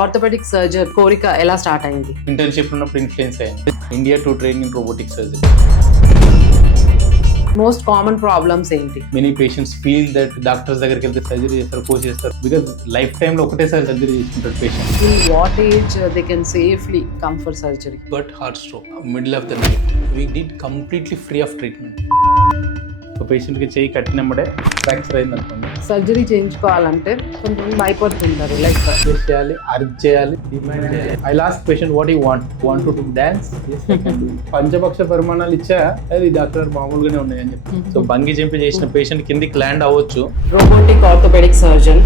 Orthopaedic surgeon కోరిక ఎలా start అయింది? ఇంటర్న్షిప్ ఉన్నప్పుడు ఇన్ఫ్లుయెన్స్ అయ్యింది. India to train in robotic surgery. Most common problems ఏంటి? Many patients feel that doctors దగ్గరికి వెళ్తే సర్జరీ చేస్తారు, కోర్స్ చేస్తారు, బికాజ్ లైఫ్ టైమ్ లో ఒకటేసారి సర్జరీ చేసుకుంటారు patient. In what age they can safely come for surgery? But heart stroke middle of the night we did completely free of treatment. ఒక పేషెంట్కి చేయి కట్టినప్పుడే ఫ్రాక్చర్ అయింది అనుకోండి, సర్జరీ చేయించుకోవాలంటే కొంచెం భయపడుతుంటారు, లైక్ చేయాలి, అర్జ్ చేయాలి, డిమాండ్ చేయాలి. I last patient what you want to dance, పంచపక్ష పరిమాణాలు ఇచ్చా, అది డాక్టర్ మామూలుగానే ఉన్నాయని చెప్పి. సో బంగి జంపి చేసిన పేషెంట్ కిందికి ల్యాండ్ అవ్వచ్చు. Robotic orthopaedic surgeon.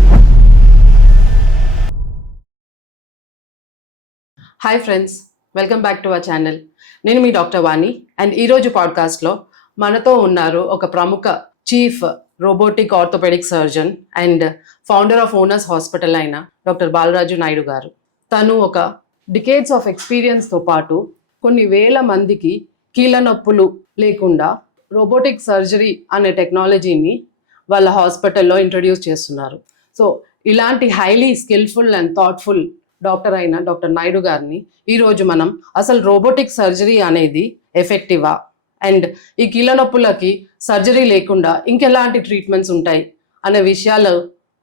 Hi friends, welcome back to our channel. నేను మీ డాక్టర్ వాణి అండ్ ఈరోజు పాడ్కాస్ట్లో మనతో ఉన్నారు ఒక ప్రముఖ chief robotic orthopaedic surgeon and founder of owners hospital అయిన డాక్టర్ బాలరాజు నాయుడు గారు. తను ఒక డికేడ్స్ ఆఫ్ ఎక్స్పీరియన్స్తో పాటు కొన్ని వేల మందికి కీళ్ళ నొప్పులు లేకుండా రోబోటిక్ సర్జరీ అనే టెక్నాలజీని వాళ్ళ హాస్పిటల్లో ఇంట్రడ్యూస్ చేస్తున్నారు. సో ఇలాంటి highly skilful and thoughtful doctor అయిన డాక్టర్ నాయుడు గారిని ఈరోజు మనం అసలు రోబోటిక్ సర్జరీ అనేది ఎఫెక్టివా అండ్ ఈ కీళ్ళ నొప్పులకి సర్జరీ లేకుండా ఇంకెలాంటి ట్రీట్మెంట్స్ ఉంటాయి అనే విషయాలు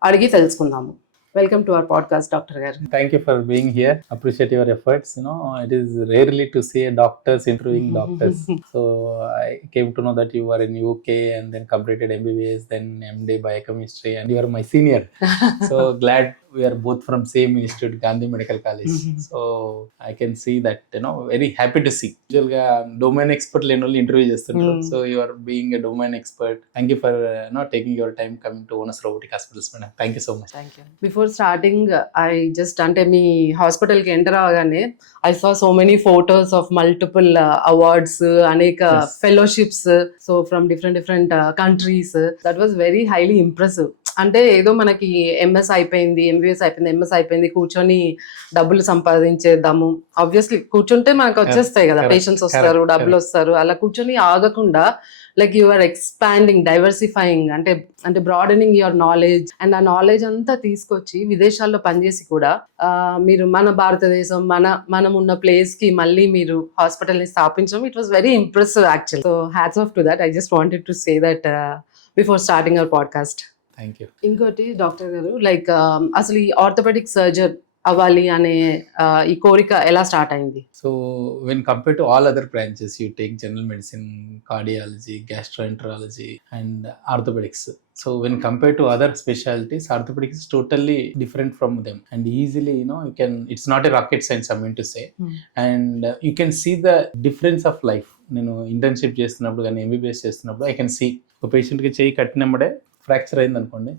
అడిగి తెలుసుకుందాము. Welcome to our podcast doctor గారు. Thank you for being here. Appreciate your efforts. It is rarely to see a doctors interviewing doctors. So I came to know that you were in UK and then completed MBBS, then MD biochemistry, and you are my senior. So glad we are both from same institute, Gandhi Medical College. So I can see that, very happy to see. Usually domain expert level interview చేస్తుంటారు. So you are being a domain expert. Thank you for taking your time coming to Owners Robotic Hospitals, madam. Thank you so much. Thank you. Before starting I just అంటే మీ హాస్పిటల్కి enter అవగానే I saw so many photos of multiple awards, అనేక fellowships, so from different countries. That was very highly impressive. అంటే ఏదో మనకి MS అయిపోయింది, MBBS అయిపోయింది, ఎంఎస్ అయిపోయింది, కూర్చొని డబ్బులు సంపాదించేద్దాము. ఆబ్వియస్లీ కూర్చుంటే మనకు వచ్చేస్తాయి కదా, పేషెంట్స్ వస్తారు, డబ్బులు వస్తారు. అలా కూర్చొని ఆగకుండా like you are expanding, diversifying, అంటే బ్రాడనింగ్ యువర్ నాలెడ్జ్. అండ్ ఆ నాలెడ్జ్ అంతా తీసుకొచ్చి విదేశాల్లో పనిచేసి కూడా మీరు మన భారతదేశం, మనం ఉన్న ప్లేస్ కి మళ్ళీ మీరు హాస్పిటల్ ని స్థాపించడం, it was very impressive actual. So hats off to that. I just wanted to say that before starting our podcast. Thank you. ఇంకోటి డాక్టర్ గారు, లైక్ అసలు ఈ ఆర్థోపెడిక్ సర్జన్ అవ్వాలి అనే ఈ కోరిక ఎలా స్టార్ట్ అయింది? So when compared to all other branches, you take general medicine, cardiology, gastroenterology, and orthopedics. So when compared to other specialties, orthopedics is totally different from them. And easily, it's not a rocket science, I mean to say. And you can see the difference of life. నేను internship చేస్తున్నప్పుడు కానీ MBBS చేస్తున్నప్పుడు I can see ఒక పేషెంట్కి చేయి కట్టినప్పుడే fracture అయింది అనుకోండి,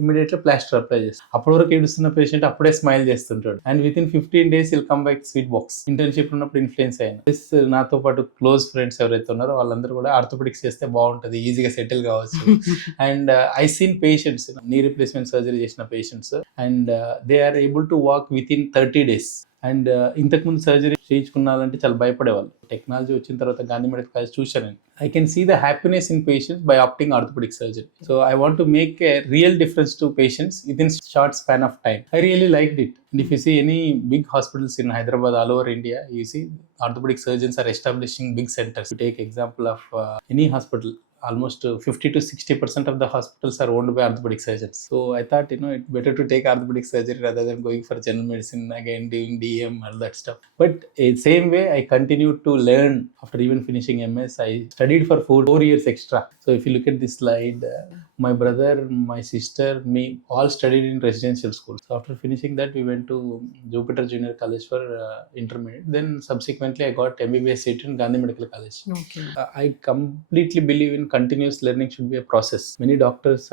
immediately plaster apply చేస్తాం. అప్పటి వరకు ఏడుస్తున్న పేషెంట్ అప్పుడే స్మైల్ చేస్తుంటాడు. And with in 15 days will come back sweet box. Internship ఉన్నప్పుడు ఇన్ఫ్లుయెన్స్ అయ్యాను. ప్లస్ నాతో పాటు క్లోజ్ ఫ్రెండ్స్ ఎవరైతే ఉన్నారో వాళ్ళందరూ కూడా ఆర్థోపెడిక్స్ చేస్తే బాగుంటుంది, ఈజీగా సెటిల్ కావచ్చు. And I seen patients, knee replacement surgery చేసిన patients, and they are able to walk with in 30 days. And ఇంతకుముందు సర్జరీ చేయించుకున్నారంటే చాలా భయపడేవాళ్ళు. టెక్నాలజీ వచ్చిన తర్వాత గాంధీ మెడికల్ కాలేజ్ చూశాను. I can see the happiness in patients by opting orthopedic surgery. So I want to make a real difference to patients within short span of time. I really liked it. And if you see any big hospitals in Hyderabad, all over India, you see orthopedic surgeons are establishing big centers. You take example of any hospital, almost 50 to 60% of the hospitals are owned by orthopedic surgeons. So I thought, it's better to take orthopedic surgery rather than going for general medicine again, doing DM, all that stuff. But same way, I continued to learn after even finishing MS. I studied for 4 years extra. So if you look at this slide, my brother, my sister, me, all studied in residential school. So after finishing that, we went to Jupiter Junior College for intermediate. Then subsequently, I got MBBS seat in Gandhi Medical College. Okay. I completely believe in continuous learning should be a process. Many doctors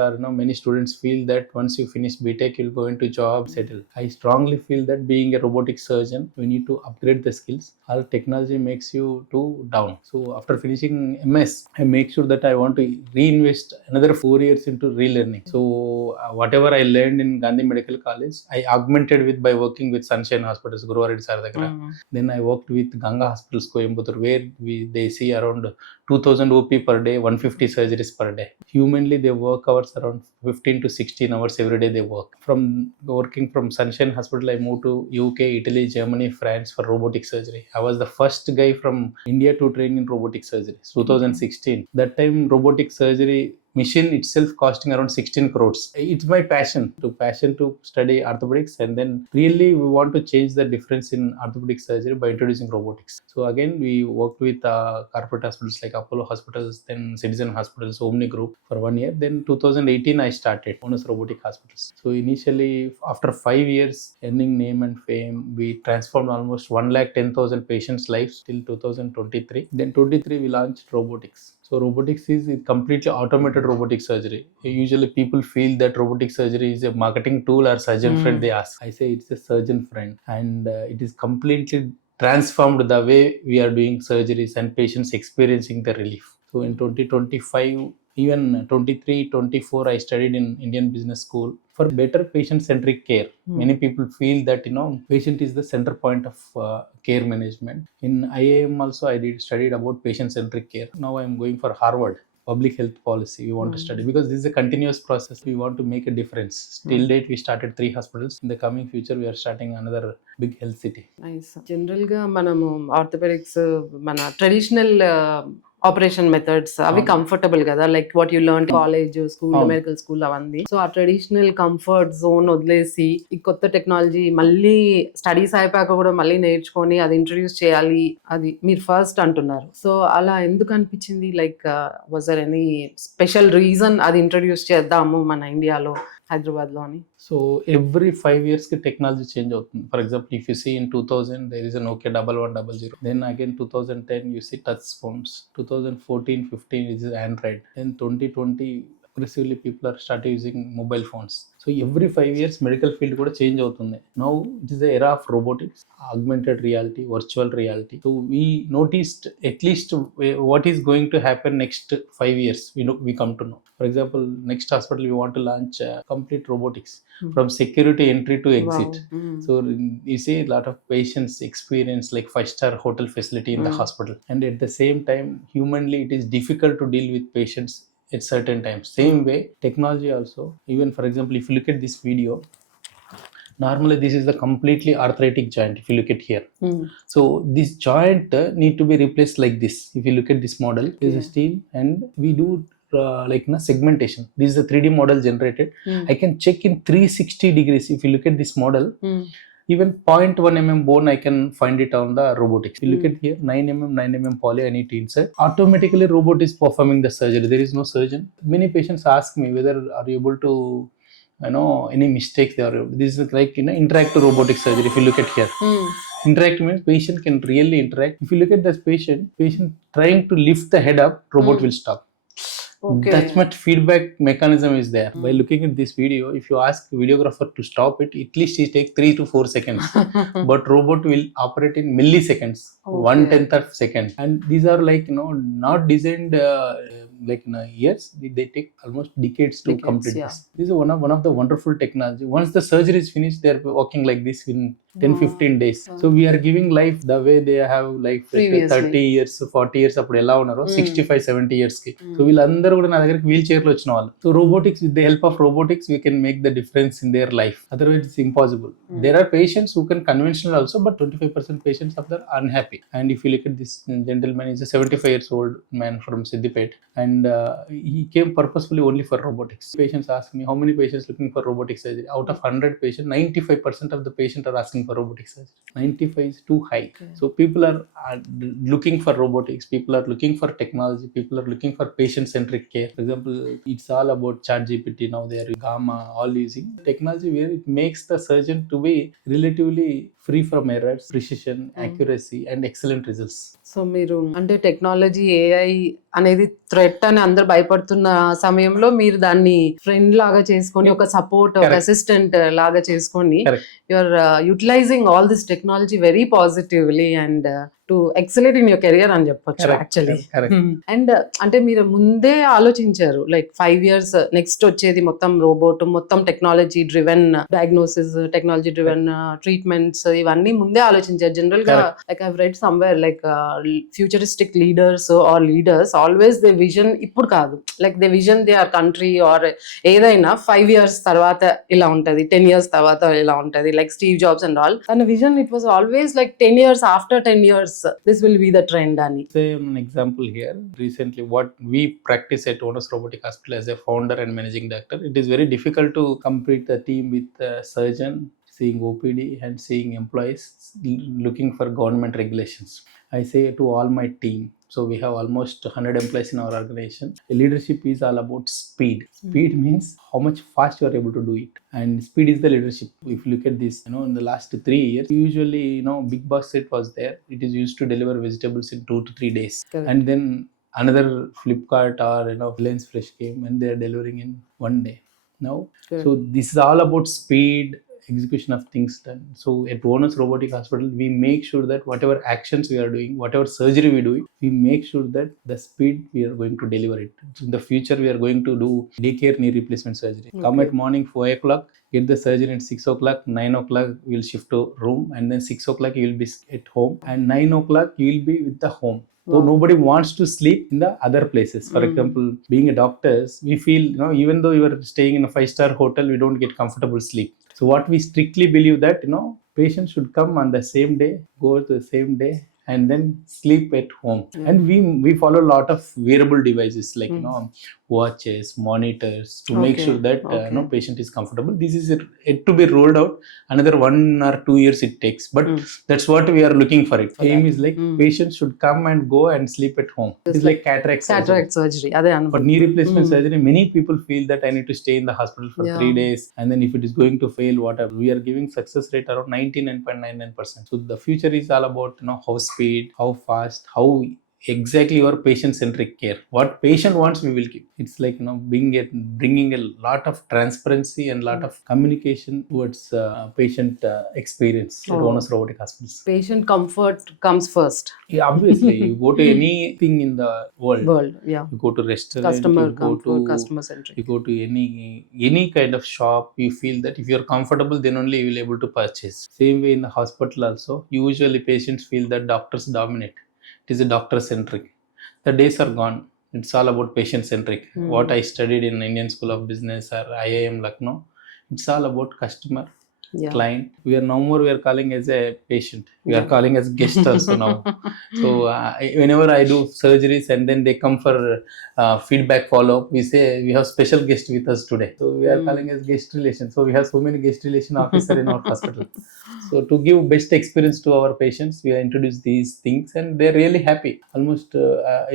many students feel that once you finish BTech, you'll go into job, settle. I strongly feel that being a robotic surgeon, we need to upgrade the skills. Our technology makes you too down. So after finishing MS, I make sure that I want to reinvest another 4 years into relearning. So whatever I learned in Gandhi Medical College, I augmented by working with Sunshine Hospitals, Guruvareddy sir దగ్గర. Then I worked with Ganga Hospitals, Coimbatore, where they see around 2000 OP per day, 150 150 surgeries per day. Humanly, they work hours around 15 to 16 hours every day they work. From working from Sunshine Hospital, I moved to UK, Italy, Germany, France for robotic surgery. I was the first guy from India to train in robotic surgery, 2016. That time, robotic surgery machine itself costing around 16 crores. It's my passion to study orthopedics, and then really we want to change the difference in orthopedic surgery by introducing robotics. So again, we worked with corporate hospitals like Apollo Hospitals, then Citizen Hospitals, Omni Group for 1 year. Then 2018 I started Onus Robotic Hospitals. So initially, after 5 years earning name and fame, we transformed almost 110,000 patients' lives till 2023. Then 23 we launched robotics. So robotics is a completely automated robotic surgery. Usually people feel that robotic surgery is a marketing tool or surgeon friend they ask. I say it's a surgeon friend, and it is completely transformed the way we are doing surgeries and patients experiencing the relief. So in 2025, even 23-24, I studied in Indian Business School for better patient-centric care. Many people feel that patient is the center point of care management. In IIM also, I studied about patient-centric care. Now I am going for Harvard public health policy. We want to study because this is a continuous process. We want to make a difference. Till date, we started 3 hospitals. In the coming future, we are starting another big health city. Nice. జనరల్గా మనము orthopaedics మన traditional operation methods అవి comfortable కదా, like what you learn college, school, medical school అవన్నీ. So ఆ traditional comfort zone వదిలేసి ఈ కొత్త టెక్నాలజీ మళ్ళీ స్టడీస్ అయిపోయాక కూడా మళ్ళీ నేర్చుకొని అది ఇంట్రడ్యూస్ చేయాలి, అది మీరు ఫస్ట్ అంటున్నారు. సో అలా ఎందుకు అనిపించింది? Like was there any special reason అది ఇంట్రడ్యూస్ చేద్దాము మన ఇండియాలో, హైదరాబాద్లో అని? So every 5 years ki technology change అవుతుంది. For example, if you see in 2000 there is a Nokia 1100. Then again 2010 you see touch phones. 2014-15 is Android. Then 2020 aggressively people are started using mobile phones. So every 5 years medical field కూడా change అవుతుంది. Now it is the era of robotics, augmented reality, virtual reality. So we noticed at least what is going to happen next 5 years. We come to know. For example, next hospital we want to launch complete robotics from security entry to exit. Wow. So you see a lot of patients experience like 5-star hotel facility in the hospital, and at the same time humanly it is difficult to deal with patients at certain times. Same way technology also, even for example if you look at this video, normally this is the completely arthritic joint. If you look at here, so this joint need to be replaced like this. If you look at this model, there is a steel, and we do segmentation. This is a 3D model generated. I can check in 360 degrees. If you look at this model, even 0.1 mm bone I can find it on the robotics. You look at here, 9 mm poly I need to insert. Automatically robot is performing the surgery. There is no surgeon. Many patients ask me whether are you able to any mistakes they are. This is like interactive robotic surgery. If you look at here, interact means patient can really interact. If you look at this patient trying to lift the head up, robot will stop. Okay. That much feedback mechanism is there. By looking at this video, if you ask videographer to stop it, at least it takes 3 to 4 seconds. But robot will operate in milliseconds, 1/10 of second. And these are like not designed years. They take almost decades to complete this. This is one of the wonderful technology. Once the surgery is finished, they are working like this in 10-15 days. So we are giving life the way they have like 30 years, 40 years అప్పుడు ఎలా ఉన్నారో 65-70 years కి. So వీళ్ళందరూ కూడా నా దగ్గరికి wheel chair లో వచ్చిన వాళ్ళు. So robotics, with the help of robotics we can make the difference in their life. Otherwise it's impossible. There are patients who can conventional also, but 25% patients are unhappy. And if you look at this gentleman, is a 75 years old man from Siddipet, and he came purposefully only for robotics. Patients ask me, how many patients looking for robotic surgery? Out of 100 patients, 95% of the patients are asking for robotic surgery. 95 is too high. Okay. So people are looking for robotics. People are looking for technology. People are looking for patient-centric care. For example, it's all about ChatGPT. Now they are Gamma, all using technology where it makes the surgeon to be relatively free from errors, precision, accuracy, and excellent results. So మీరు అంటే technology, AI అనేది threat అని అందరు భయపడుతున్న సమయంలో మీరు దాన్ని friend లాగా చేసుకొని, ఒక సపోర్ట్, ఒక అసిస్టెంట్ లాగా చేసుకొని, you are utilising all this technology very positively, and to excel in your career అని చెప్పొచ్చు యాక్చువల్లీ. అండ్ అంటే మీరు ముందే ఆలోచించారు లైక్ 5 years నెక్స్ట్ వచ్చేది మొత్తం రోబోట్, మొత్తం technology driven diagnosis, technology driven treatments, ఇవన్నీ ముందే ఆలోచించారు. జనరల్ గా like I read somewhere like futuristic leaders are leaders always they vision ఇప్పుడు కాదు, like they vision they are country are ఏదైనా 5 years తర్వాత ఇలా ఉంటది, 10 years తర్వాత ఇలా ఉంటది, like Steve Jobs and all. తన vision it was always like 10 years, after 10 years this will be the trend అని. Say an example here. Recently, what we practice at Onus Robotic Hospital as a founder and managing director, it is very difficult to complete the team with a surgeon, seeing OPD and seeing employees looking for government regulations. I say to all my team, so we have almost 100 employees in our organization. Leadership is all about speed. Speed means how much fast you are able to do it, and speed is the leadership. If you look at this, in the last 3 years, usually big box set was there. It is used to deliver vegetables in 2 to 3 days. Correct. And then another Flipkart or Reliance Fresh came and they are delivering in 1 day now. Correct. So this is all about speed, execution of things done. So at Onus Robotic Hospital, we make sure that whatever actions we are doing, whatever surgery we do, we make sure that the speed we are going to deliver it. In the future, we are going to do daycare knee replacement surgery. Okay. Come at morning 4 o'clock, get the surgery at 6 o'clock, 9 o'clock we will shift to room, and then 6 o'clock you will be at home, and 9 o'clock you will be with the home. So nobody wants to sleep in the other places. For example, being a doctors, we feel, even though you are staying in a 5-star hotel, we don't get comfortable sleep. So what we strictly believe that, patients should come on the same day, go to the same day, and then sleep at home. And we follow a lot of wearable devices like, watches, monitors to make sure that patient is comfortable. This is it to be rolled out. Another 1 or 2 years it takes, but that's what we are looking for it. Aim is like patients should come and go and sleep at home. It's like cataract surgery. But knee replacement surgery, many people feel that I need to stay in the hospital for 3 days, and then if it is going to fail, whatever. We are giving success rate around 99.99%. So the future is all about how speed, how fast, how exactly your patient-centric care. What patient wants, we will give. It's like bringing a lot of transparency and lot of communication towards patient experience at Onus Robotic Hospitals. Patient comfort comes first. Yeah, obviously. You go to anything in the world. Yeah. You go to restaurant. Customer comfort, customer centric. You go to any kind of shop. You feel that if you are comfortable, then only you will be able to purchase. Same way in the hospital also. Usually patients feel that doctors dominate. It is a doctor-centric. The days are gone. It's all about patient-centric. What I studied in Indian School of Business or IIM Lucknow, it's all about customer, client. We are calling as a patient. We are calling as guest also now. So whenever I do surgeries and then they come for feedback follow-up, we say we have special guest with us today. So we are calling as guest relation. So we have so many guest relation officer in our hospital. So to give best experience to our patients, we introduce these things and they're really happy. Almost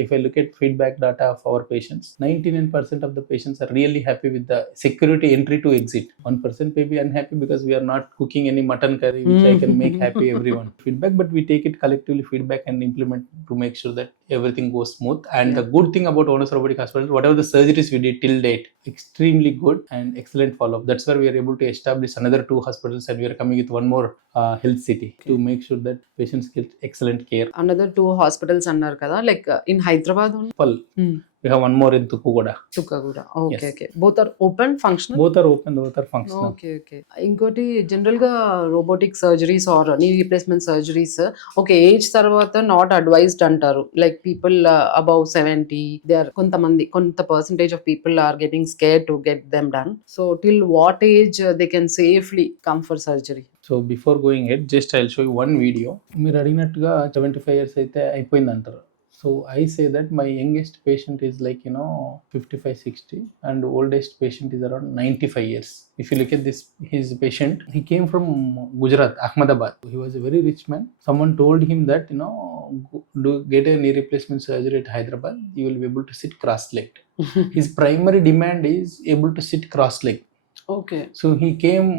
if I look at feedback data of our patients, 99% of the patients are really happy with the security entry to exit. 1% may be unhappy because we are not cooking any mutton curry, which I can make happy everyone. Feedback, but we take it collectively feedback and implement to make sure that everything goes smooth. And the good thing about Onus Robotic Hospital, whatever the surgeries we did till date, extremely good and excellent follow-up. That's where we are able to establish another 2 hospitals, and we are coming with one more health city to make sure that patients get excellent care. Another 2 hospitals annar kada, like in Hyderabad only. We have one more in Tukugoda. Okay, yes. Okay. Both are open, functional? Both are open, both are functional. Okay. Inkoti general ga robotic surgeries or knee replacement surgeries, okay, age tarvata not advised antaru. Like people above 70, there konta percentage of people are getting scared to get them done. So till what age they can safely come for surgery? So before going ahead, just I'll show you one video. మీరు అడిగినట్టుగా 75 years అయితే అయిపోయింది అంటారు. So I say that my youngest patient is like 55-60 and oldest patient is around 95 years. If you look at his patient, he came from Gujarat, Ahmedabad. He was a very rich man. Someone told him that do get a knee replacement surgery at Hyderabad, you will be able to sit cross-legged. His primary demand is able to sit cross-legged. Okay. So he came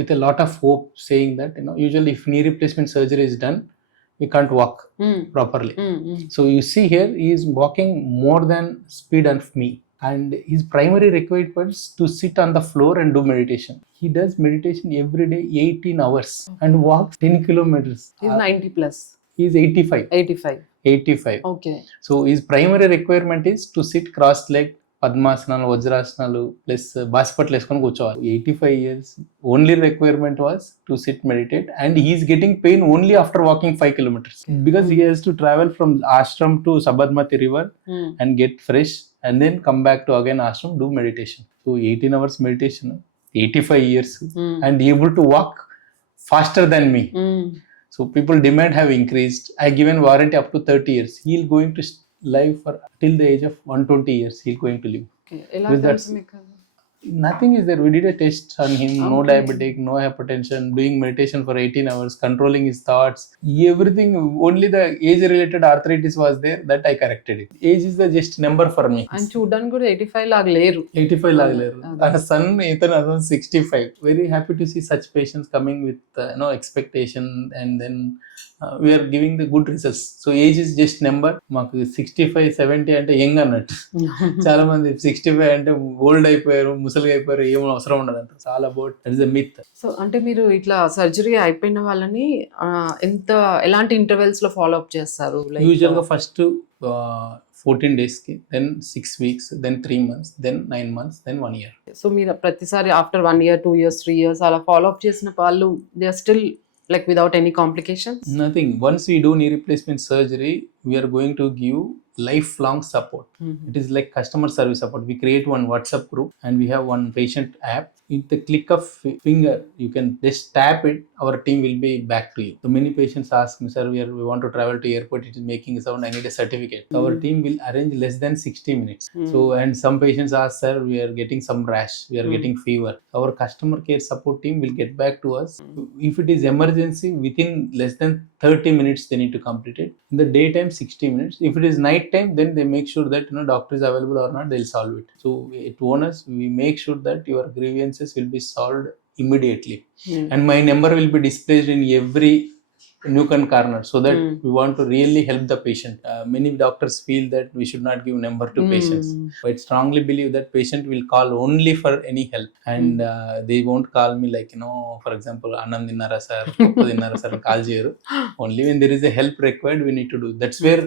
with a lot of hope, saying that usually if knee replacement surgery is done, we can't walk properly. So you see here, he is walking more than speed of me, and his primary requirement is to sit on the floor and do meditation. He does meditation every day 18 hours and walks 10 kilometers. He's 90 plus. He is 85. 85. Okay. So his primary requirement is to sit cross-legged, పద్మాసనాలు, వజ్రాసనాలు plus బాసిపట్లు వేసుకొని కూర్చోవాలి. 85 years only requirement was to sit meditate and he's getting pain only after walking 5 kilometers because he has to travel from ashram to Sabarmati river and get fresh and then come back to again ashram, do meditation. So 18 hours meditation, 85 years and able to walk faster than me. So people demand have increased. I given warranty up to 30 years. He'll going to live for till the age of 120 years. He'll going to live. Okay. Because that's nothing is there. We did a test on him. No diabetic, no hypertension. Doing meditation for 18 hours, controlling his thoughts, everything. Only the age-related arthritis was there. That I corrected it. Age is the just number for me. And చూడడానికి కూడా 85 లాగా లేరు. 85 లాగా లేరు. And son, Ethan, 65. Very happy to see such patients coming with expectation, and then we are giving the good results. So age is just number. మాకు 65, 70 అంటే young అన్నట్టు. చాలా మంది 65 అంటే ఓల్డ్ అయిపోయారు, ముసలిగా అయిపోయారు, ఏమో అవసరం ఉండదు అంట. చాలా about that is a myth. So అంటే మీరు ఇట్లా సర్జరీ అయిపోయిన వాళ్ళని ఎలాంటి ఇంటర్వెల్స్ లో ఫాలో అప్ చేస్తారు? యూజువల్ గా ఫస్ట్ 14 days కి, then 6 weeks, then 3 months, then 9 months, then 1 year. So మీరు ప్రతిసారి ఆఫ్టర్ 1 year, 2 years, 3 years అలా ఫాలో అప్ చేసిన వాళ్ళు they are still like without any complications? Nothing. Once we do knee replacement surgery, we are going to give lifelong support. It is like customer service support. We create one WhatsApp group and we have one patient app. With the click of finger, you can just tap it, our team will be back to you. So many patients ask me, sir, we want to travel to airport, it is making a sound, I need a certificate. Our team will arrange less than 60 minutes. So, and some patients ask, sir, we are getting some rash, we are getting fever. Our customer care support team will get back to us. If it is emergency, within less than 30 minutes they need to complete it. In the daytime, 60 minutes. If it is night time, then they make sure that doctor is available or not, they'll solve it. So at onus, we make sure that your grievances will be solved immediately. And my number will be displayed in every nook and corner, so that we want to really help the patient. Many doctors feel that we should not give number to patients, but I strongly believe that patient will call only for any help, and they won't call me like for example, annam dinnara sir, pappu dinnara sir, call cheyaru. Only when there is a help required, we need to do. That's where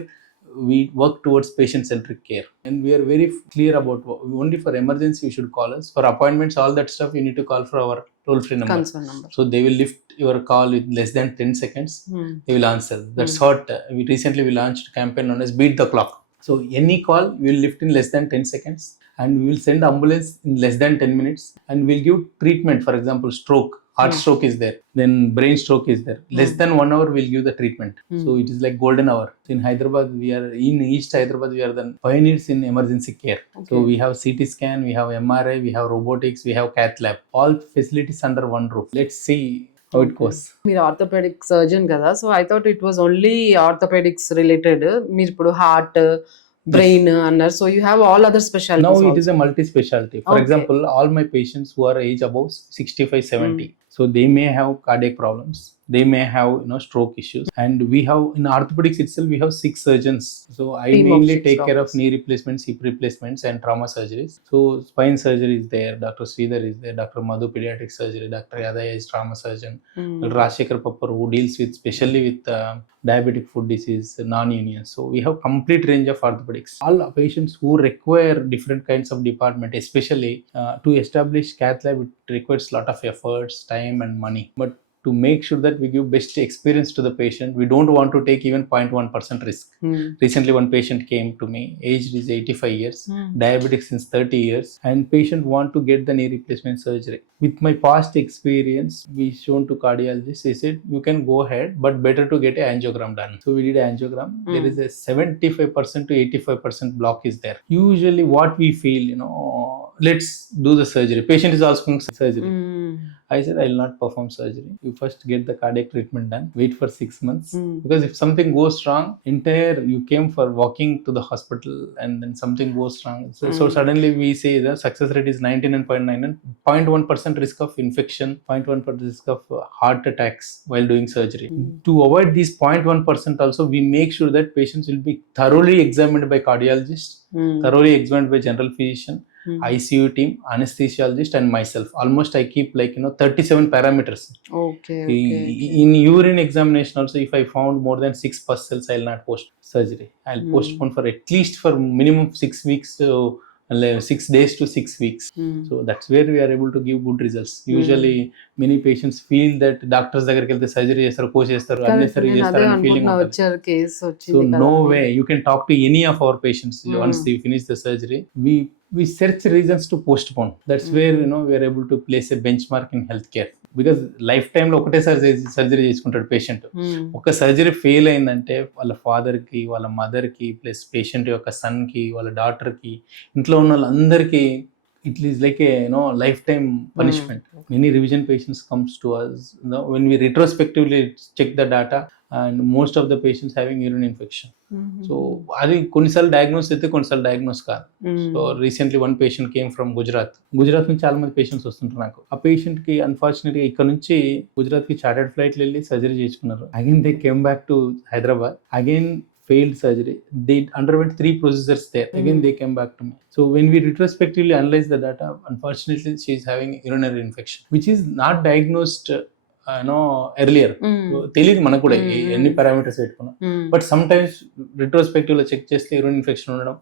we work towards patient-centric care, and we are very clear about only for emergency you should call us. For appointments, all that stuff you need to call for our toll-free number. Concern number. So they will lift your call in less than 10 seconds. They will answer. That's what we recently launched a campaign known as Beat the Clock. So any call we will lift in less than 10 seconds, and we will send ambulance in less than 10 minutes, and we'll give treatment. For example, stroke, heart stroke is there, then brain stroke is there. Less than 1 hour we'll give the treatment. So it is like golden hour. In Hyderabad, in East Hyderabad, we are the pioneers in emergency care. Okay. So we have CT scan, we have MRI, we have robotics, we have cath lab, all facilities under one roof. Let's see how it goes. మీరు orthopaedic surgeon కదా, so I thought it was only orthopaedics related. మీరు ఇప్పుడు heart, brain అన్నారు, so you have all other specialities. Now it is a multi-specialty. For example, all my patients who are age above 65, 70, so they may have cardiac problems, they may have stroke issues, and we have in orthopedics itself we have 6 surgeons. So I Team of mainly 6 take care of doctors. knee replacements, hip replacements, and trauma surgeries. So spine surgery is there, Dr. Sridhar is there, Dr. Madhu pediatric surgery, Dr. Yadaya is trauma surgeon, Rajshekhar Pappar who deals with especially with diabetic foot disease, non-union. So we have complete range of orthopedics. All patients who require different kinds of department, especially to establish cath lab, it requires lot of efforts, time and money. But to make sure that we give best experience to the patient, we don't want to take even 0.1% risk. Recently one patient came to me, aged is 85 years, diabetic since 30 years, and patient want to get the knee replacement surgery. With my past experience, we shown to cardiologist, they said you can go ahead, but better to get a angiogram done. So we did a angiogram. There is a 75% to 85% block is there. Usually what we feel, let's do the surgery. Patient is asking surgery. I said I will not perform surgery. You first get the cardiac treatment done. Wait for 6 months. Because if something goes wrong, you came for walking to the hospital and then something goes wrong. So suddenly we say the success rate is 99.99, 0.1% risk of infection, 0.1% risk of heart attacks while doing surgery. To avoid these 0.1% also, we make sure that patients will be thoroughly examined by cardiologist, thoroughly examined by general physician, ICU team, anesthesiologist, and myself. Almost I keep 37 parameters. Okay. In urine examination also, if I found more than 6 pus cells, I will not post surgery. I'll postpone for at least for minimum 6 weeks to 6 days to 6 weeks. So that's where we are able to give good results. Usually many patients feel that doctors దగ్గరికి వెళ్తే surgery చేస్తారు, కోసేస్తారు, unnecessary చేస్తారు అనే feeling ఉంటుంది. So no way, you can talk to any of our patients once they finish the surgery. We search reasons to postpone. That's where we are able to place a benchmark in healthcare. Because life టైంలో ఒకటేసారి surgery చేసుకుంటాడు patient. ఒక surgery fail అయిందంటే వాళ్ళ ఫాదర్కి, వాళ్ళ మదర్కి, plus patient యొక్క సన్కి, వాళ్ళ డాటర్కి, ఇంట్లో ఉన్న వాళ్ళందరికీ it is like a life time punishment. Many revision patients comes to us when we retrospectively check the data, and most of the patients having urine infection. So adi konnisaal diagnose aithe konnisaal diagnose kaadu. So recently one patient came from Gujarat నుంచి చాలా మంది patients వస్తుంటారు నాకు. ఆ patient కి అన్ఫార్చునేట్గా ఇక్కడ నుంచి గుజరాత్ కి చార్టర్డ్ ఫ్లైట్ వెళ్ళి సర్జరీ చేసుకున్నారు. Again they came back to Hyderabad, again failed surgery. They underwent 3 procedures there. Again they came back to me. So when we retrospectively analyze the data, unfortunately she is having urinary infection, which is not diagnosed earlier. తెలియదు మనకు కూడా ఎన్ని parameters పెట్టుకున్నా, but some times retrospective లో check చేస్తే urine infection ఉండడం.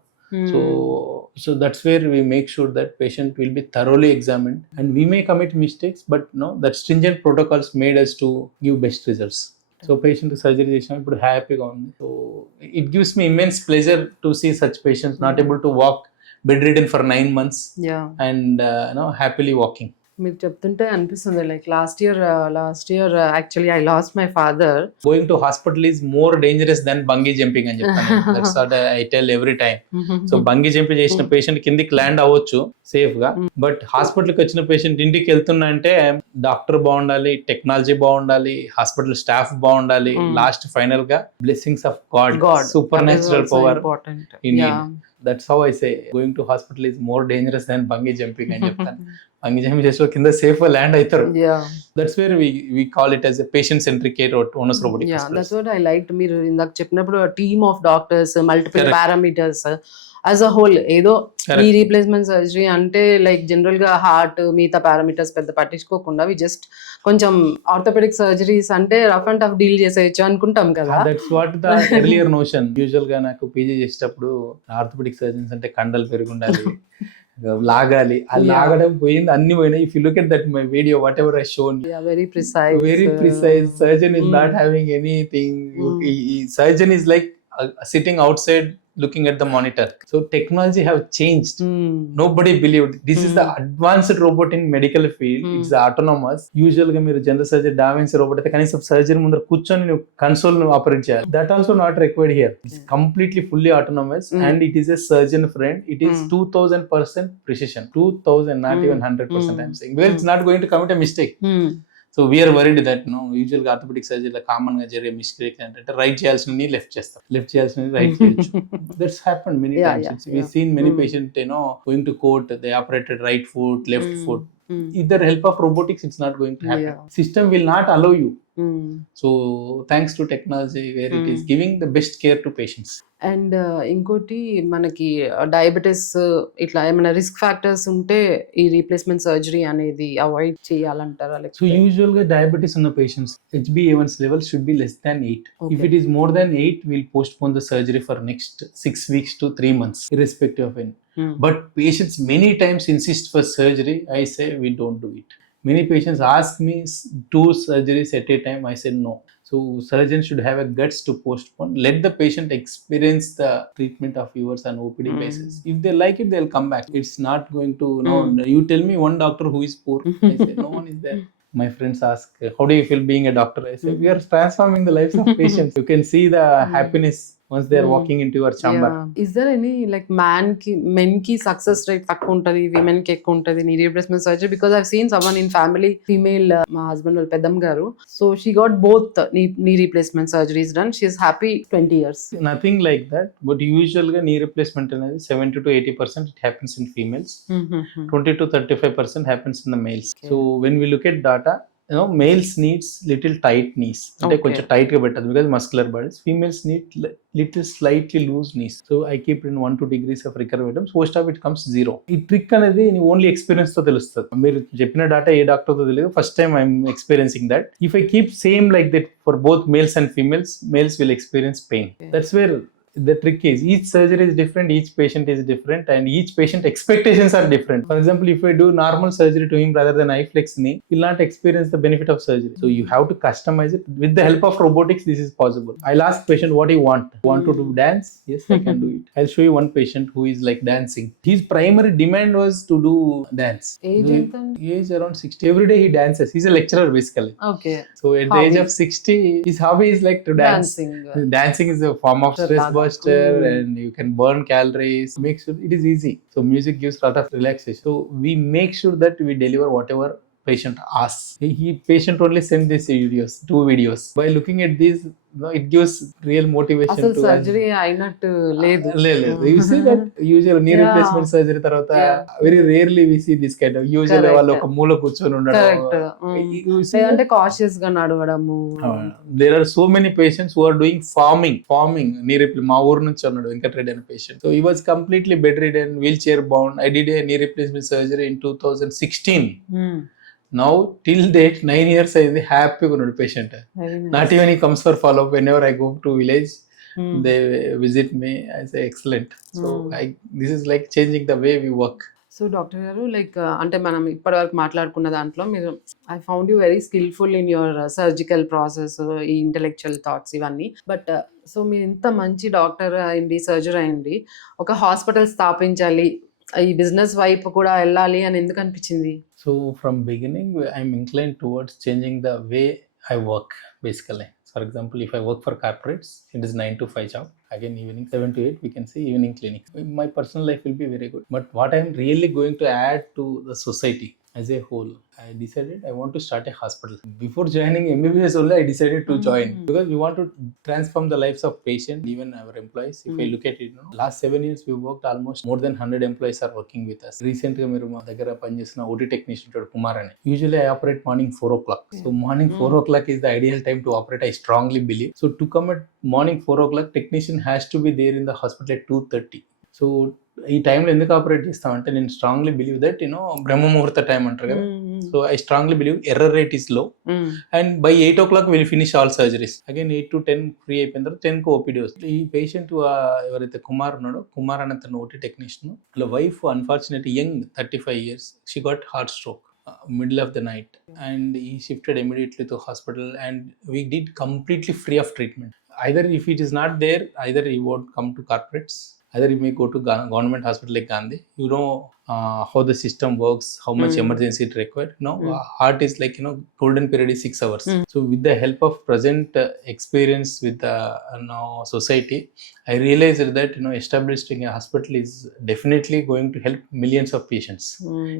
So that's where we make sure that patient will be thoroughly examined, and we may commit mistakes, but that stringent protocols made us to give best results. So patient surgery చేసినా ఇప్పుడు హ్యాపీగా ఉంది. So it gives me immense pleasure to see such patients not able to walk, bed ridden for 9 months and happily walking. మీరు చెప్తుంటే అనిపిస్తుంది like last year actually I lost my father. Going to hospital is more dangerous than bungee jumping అని చెప్తాను. That's what I tell every time. So bungee jumping చేసిన patient కిందికి land అవ్వచ్చు safe గా, but హాస్పిటల్కి వచ్చిన పేషెంట్ ఇంటికి వెళ్తున్నా అంటే డాక్టర్ బాగుండాలి, టెక్నాలజీ బాగుండాలి, హాస్పిటల్ స్టాఫ్ బాగుండాలి, లాస్ట్ ఫైనల్ గా blessings of God, super natural power in need. That's how I say going to hospital is more dangerous than bungee jumping అని చెప్తాను. బంగీ జంపింగ్ చేసిన కింద సేఫ్ గా ల్యాండ్ అవుతారు. That's where we call it as a patient centric care or onus robotic. That's what I liked. మీరు ఇందాక చెప్పినప్పుడు team of doctors, multiple parameters as a whole. ఏదో ఈ రీప్లేస్మెంట్ సర్జరీ అంటే లైక్ జనరల్ గా heart మిగతా parameters పెద్ద పట్టించుకోకుండా వి జస్ట్ కొంచెం ఆర్థోపెడిక్ సర్జరీస్ అంటే రఫ్ అండ్ టఫ్ డీల్ చేసేయచ్చు అనుకుంటాం కదా. That's what the earlier notion. Usual గా నాకు పీజీ చేసేటప్పుడు ఆర్థోపెడిక్ సర్జన్స్ అంటే కండలు పెరుగుండాలి, లాగాలి, ఆ లాగడం పోయింది, అన్ని పోయినాయి. If you look at that my video what ever I shown, very precise. Surgeon is not having anything. Surgeon is like sitting outside looking at the monitor. So technology have changed. Nobody believed this is the advanced robot in medical field. It's autonomous. Usual గా మీరు general surgery DaVinci robot అయితే కనీసం surgery ముందర కూర్చొని నువ్వు console ను operate చేయాలి. That also not required here. It's completely fully autonomous and it is a surgeon friend. It is 2000% precision. 2000, not even 100% I'm saying. Well, it's not going to commit a mistake. So we are worried that యూజువల్గా orthopaedic సర్జరీలో common గా జరిగే mistake ఏంటంటే right చేయాల్సిన left చేస్తారు, left చేయాల్సిన right చేయొచ్చు. That's happen many times. We seen many patient going to court, they operated right foot, left foot. With the help of robotics, it's not going to happen. System will not allow you. So thanks to technology where it is giving the best care to patients. And ఇంకోటి మనకి diabetes ఇట్లా ఏమైనా risk factors ఉంటే ఈ replacement surgery అనేది avoid చేయాలంటారా? So usual గా diabetes ఉన్న patients HbA1c level should be less than 8. If it is more than 8, we'll postpone the surgery for next 6 weeks to 3 months irrespective of any. But patients many times insist for surgery. I say we don't do it. Many patients ask me 2 surgeries at a time. I said no. So surgeon should have a guts to postpone. Let the patient experience the treatment of yours on OPD basis. If they like it, they'll come back. It's not going to you tell me one doctor who is poor. I say no one is there. My friends ask, how do you feel being a doctor? I say we are transforming the lives of patients. You can see the happiness once they are walking into your chamber. Is there any like men ki success rate takku untadi, women ki ekku untadi knee replacement surgery? Because I've seen someone in family, female, my husband wal peddam garu, so she got both knee replacement surgeries done. She is happy 20 years. Nothing like that, but usually knee replacement anedi 70 to 80% it happens in females. 20 to 35% happens in the males. So when we look at data, males needs little tight knees, అంటే Okay. కొంచెం tight గా పెట్టదు because muscular bodies. Females need little slightly loose knees. So I keep in 1-2 degrees of recovery items. Post of it comes 0. ఈ trick అనేది only experience తో తెలుస్తుంది. మీరు చెప్పిన డాటా ఏ డాక్టర్ తో తెలియదు, first time I'm experiencing that. If I keep same like that for both males and females, males will experience pain. That's where the trick is. Each surgery is different, each patient is different, and each patient expectations are different. For example, if I do normal surgery to him rather than iFlex knee, he'll not experience the benefit of surgery. So you have to customize it. With the help of robotics, this is possible. I'll ask patient, what do you want? Want to do dance? Yes, I can do it. I'll show you one patient who is like dancing. His primary demand was to do dance. Age around 60. Every day he dances. He's a lecturer basically. Okay. So at the age of 60, his hobby is like to dance. Dancing is a form of stress buster, and you can burn calories. Make sure it is easy. So music gives a lot of relaxation. So we make sure that we deliver whatever patient asks. Patient only send these videos, 2 videos. By looking at these, it gives real motivation. అసలు to surgery అయినట్టు లేదు. You see that usual knee replacement surgery తర్వాత very rarely we see this kind of. Usually వాళ్ళు ఒక మూల కూర్చొని ఉండడం. లేదంటే కాషియస్ గా నడవడము. There are so many patients who are doing farming knee replacement. మా ఊరు నుంచి ఉన్నాడు వెంకటరెడ్డి అనే patient. So he was completely bedridden, wheelchair bound. I did a knee replacement surgery in 2016. Now till date 9 years అయింది, హ్యాపీగా ఉన్నాడు patient. Not even he comes for follow up. When ever I go to village they visit me. I say excellent. So this is like changing the way we work. So doctor గారు, like అంటే మనం ఇప్పటివరకు మాట్లాడుకున్న దాంట్లో మీరు I found you very skilful in your surgical process, ఈ intellectual thoughts ఇవన్నీ. But so మీరు ఇంత మంచి డాక్టర్ అయింది, సర్జరీ అయింది, ఒక హాస్పిటల్ స్థాపించాలి, ఈ బిజినెస్ వైపు కూడా వెళ్ళాలి అని ఎందుకు అనిపించింది? So from beginning I'm inclined towards changing the way I work basically. For example, if I work for corporates, it is 9 to 5 job. Again, evening 7 to 8, we can say evening clinic. My personal life will be very good. But what I am really going to add to the society as a whole, I decided I want to start a hospital. Before joining MBBS only, I decided to join because we want to transform the lives of patients, even our employees. If I look at it, last 7 years we worked almost more than 100 employees are working with us. Recently, మీరు మా దగ్గర పనిచేసిన OT technician ఉంటాడు కుమార్ అని. Usually I operate morning 4 o'clock. So morning 4 o'clock is the ideal time to operate. I strongly believe. So to come at morning 4 o'clock, technician has to be there in the hospital at 2:30. So ఈ టైంలో ఎందుకు operate చేస్తామంటే నేను strongly believe that బ్రహ్మ ముహూర్త time అంటారు కదా. So I strongly believe error rate is low, and by 8 o'clock will finish all surgeries. Again 8 to 10 free అయిపోయిన తర్వాత 10 ఓపీడీ వస్తుంది. ఈ పేషెంట్ ఎవరైతే కుమార్ ఉన్నాడో, కుమార్ అనే తన ఓటీ టెక్నీషియన్, వాళ్ళ wife unfortunately young 35 years, she got heart stroke middle of the night, and he shifted immediately to hospital, and we did completely free of treatment. Either if it is not there, either he won't come to corporates, either you may go to government hospital like Gandhi. How the system works, how much emergency it required. Heart is like golden period is 6 hours. So with the help of present experience with the society, I realized that establishing a hospital is definitely going to help millions of patients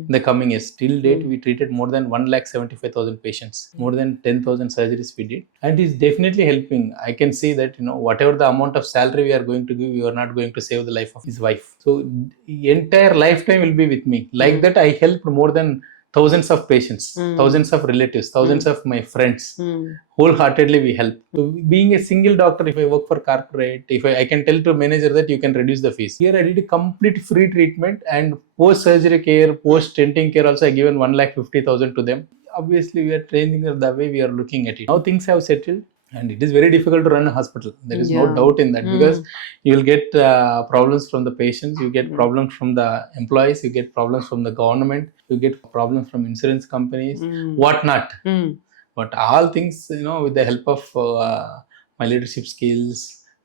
in the coming years. Till date we treated more than 1,75,000 patients, more than 10,000 surgeries we did, and is definitely helping. I can see that whatever the amount of salary we are going to give, we are not going to save the life of his wife. So entire lifetime will be with me. Like that I helped more than thousands of patients, thousands of relatives, thousands of my friends. Wholeheartedly we help. So being a single doctor, if I work for corporate, if I can tell to manager that you can reduce the fees. Here I did a complete free treatment, and post surgery care, post stenting care also I given 1,50,000 to them. Obviously we are training the way we are looking at it. Now things have settled, and it is very difficult to run a hospital. There is no doubt in that, because you will get problems from the patients, you get problems from the employees, you get problems from the government, you get problems from insurance companies, what not. But all things, with the help of my leadership skills,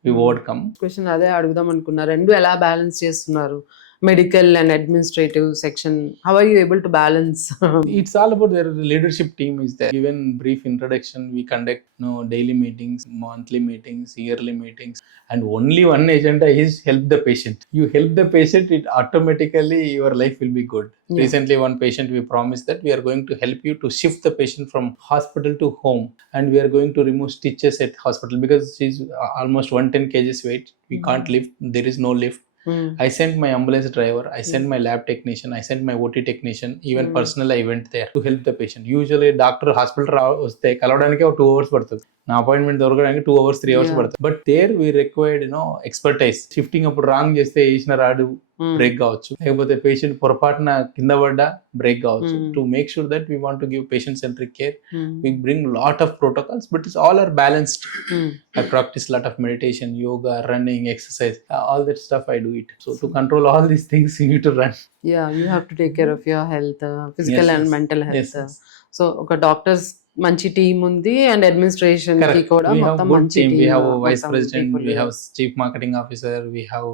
we overcome. Question అదే అడుగుదాం అనుకున్నా, రెండు ఎలా balance చేస్తున్నారు? Medical and administrative section, how are you able to balance? It's all about their leadership team is there. Given brief introduction, we conduct daily meetings, monthly meetings, yearly meetings, and only one agenda is help the patient. You help the patient, it automatically your life will be good. Recently one patient, we promised that we are going to help you to shift the patient from hospital to home, and we are going to remove stitches at hospital because she's almost 110 kgs weight. We can't lift, there is no lift. I sent my ambulance driver, I sent my lab technician, I sent my OT technician, even personal I went there to help the patient. Usually doctor hospital వస్తే కలవడానికి ఒక 2 hours పడుతుంది, నా appointment దొరకడానికి 2 hours 3 hours పడుతుంది. But there we required expertise. Shifting అప్పుడు wrong చేస్తే వేసిన రాడు బ్రేక్ కావచ్చు, లేకపోతే పేషెంట్ పొరపాటున కింద పడ్డా బ్రేక్ కావచ్చు. To make sure that we want to give patient centric care, we bring lot of protocols, but it's all are balanced. I practice lot of meditation, yoga, running, exercise, all that stuff I do it. So to control all these things you need to run. Yeah, you have to take care of your health, physical Yes, and yes. mental health. Yes, yes. So ఒక doctors మంచి team ఉంది and administration కి Correct. కూడా We have మొత్తం good మంచి team. We team, have a vice మొత్తం president, people. we have chief marketing officer, we have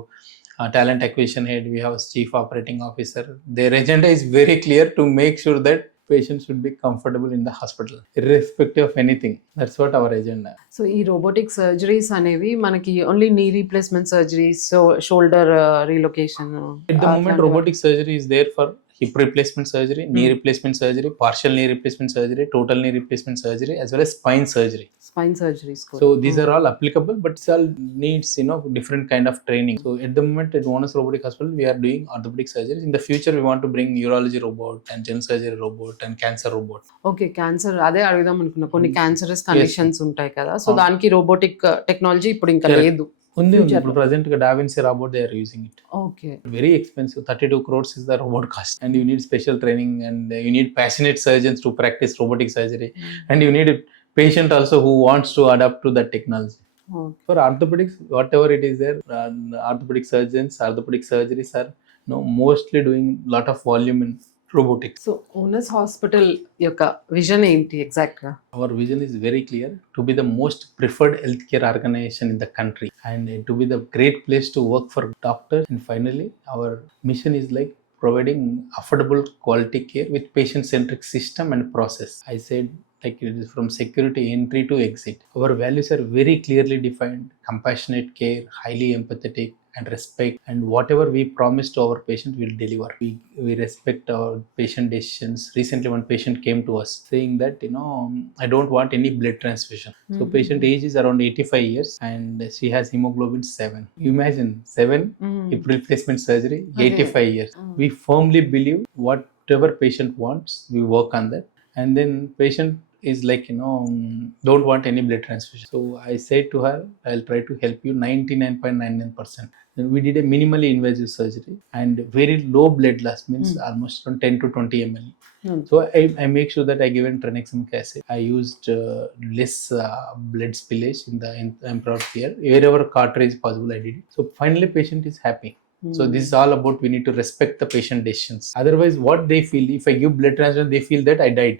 a talent acquisition head, we have chief operating officer. Their agenda is very clear to make sure that patients should be comfortable in the hospital irrespective of anything. That's what our agenda. So ఈ robotic surgeries అనేవి మనకి only knee replacement surgeries, shoulder relocation. At the moment robotic surgery is there for hip replacement surgery, knee replacement surgery, partial knee replacement surgery, total knee replacement surgery, as well as spine surgery. Spine surgeries. So these are all applicable, but it all needs different kind of training. So at the moment at Onus Robotic Hospital we are doing orthopedic surgeries. In the future we want to bring urology robot and general surgery robot and cancer robot. Okay, cancer అదే అడుగుదాం అనుకున్నా. కొన్ని cancerous conditions ఉంటాయి కదా, so దానికి robotic technology ఇప్పుడు ఇంకా లేదు. ఉంది ఇప్పుడు ప్రెసెంట్ గా da Vinci robot they are using it. Okay, very expensive, 32 crores is the robot cost, and you need special training, and you need passionate surgeons to practice robotic surgery, and you need a patient also who wants to adapt to that technology. For orthopedics, whatever it is there, orthopedic surgeons, orthopedic surgeries are mostly doing lot of volume in robotics. So onus hospital యొక్క vision ఏంటి exact గా? Our vision is very clear: to be the most preferred healthcare organization in the country, and to be the great place to work for doctors. And finally, our mission is like providing affordable quality care with patient-centric system and process. I said like it is from security entry to exit. Our values are very clearly defined: compassionate care, highly empathetic, and respect, and whatever we promise to our patient we'll deliver. We respect our patient decisions. Recently one patient came to us saying that I don't want any blood transfusion. So patient age is around 85 years and she has hemoglobin 7. Imagine 7 hip replacement surgery, 85 years. We firmly believe whatever patient wants, we work on that. And then patient is like don't want any blood transfusion. So I said to her, I'll try to help you 99.99%. Then we did a minimally invasive surgery and very low blood loss, means almost from 10 to 20 ml. So I make sure that I given tranexamic acid. I used less blood spillage in the improved care. Wherever cartridge possible I did it. So finally patient is happy. So this is all about we need to respect the patient decisions. Otherwise what they feel, if I give blood transfusion they feel that I died.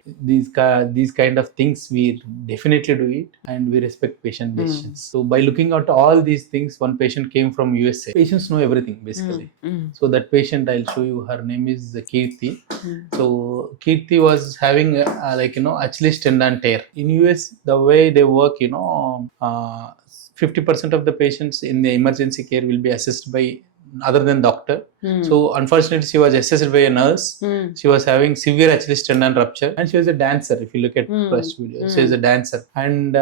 These kind of things we definitely do it, and we respect patient decisions. So by looking at all these things, one patient came from USA. Patients know everything basically. So that patient, I'll show you, her name is Kirti. So Kirti was having Achilles tendon tear. In US the way they work, 50% of the patients in the emergency care will be assessed by other than doctor. So unfortunately she was assessed by a nurse. She was having severe Achilles tendon rupture, and she was a dancer. If you look at first video, she is a dancer, and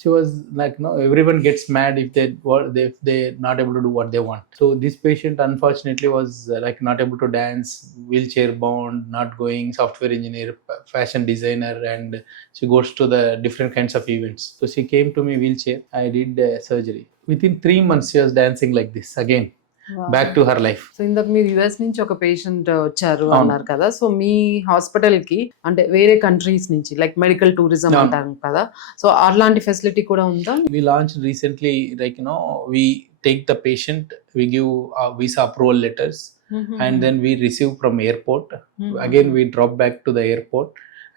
she was like everyone gets mad if they're not able to do what they want. So this patient unfortunately was not able to dance, wheelchair bound, not going, software engineer, fashion designer, and she goes to the different kinds of events. So she came to me wheelchair. I did surgery. Within 3 months she was dancing like this again. Back to her life. So ఇందాక మీరు US నుంచి ఒక patient వచ్చారు అన్నారు కదా, so మీ hospital కి అంటే వేరే కంట్రీస్ నుంచి లైక్ మెడికల్ టూరిజం అంటారు కదా, సో అలాంటి ఫెసిలిటీ కూడా ఉందా? We launched recently, we take the patient, we give visa approval letters, and then we receive from airport. Again we drop back to the airport,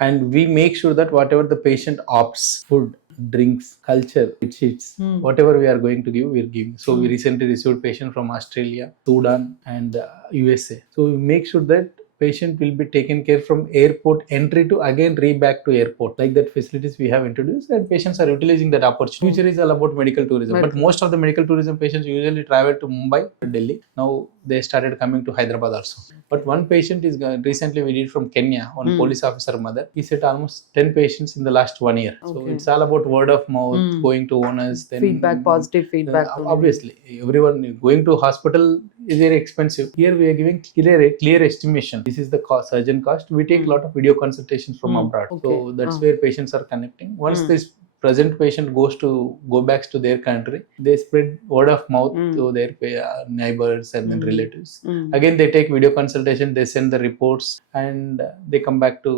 and we make sure that whatever the patient opts, food, drinks, culture, sheets, whatever we are going to give, we are giving. So we recently received patient from Australia, Sudan, and USA. So we make sure that patient will be taken care from airport entry to again back to airport. Like that facilities we have introduced, and patients are utilizing that opportunity. Future is all about medical tourism, but most of the medical tourism patients usually travel to Mumbai or Delhi. Now they started coming to Hyderabad also. But one patient is recently we did from Kenya, one police officer mother. He said almost 10 patients in the last 1 year. So Okay. it's all about word of mouth, going to owners, then feedback, positive feedback. obviously everyone going to hospital is very expensive. Here we are giving clear estimation. This is the cost, surgeon cost. We take a lot of video consultations from abroad. Okay. So that's where patients are connecting. Once this present patient go back to their country, they spread word of mouth to their neighbors and then relatives. Again they take video consultation, they send the reports, and they come back to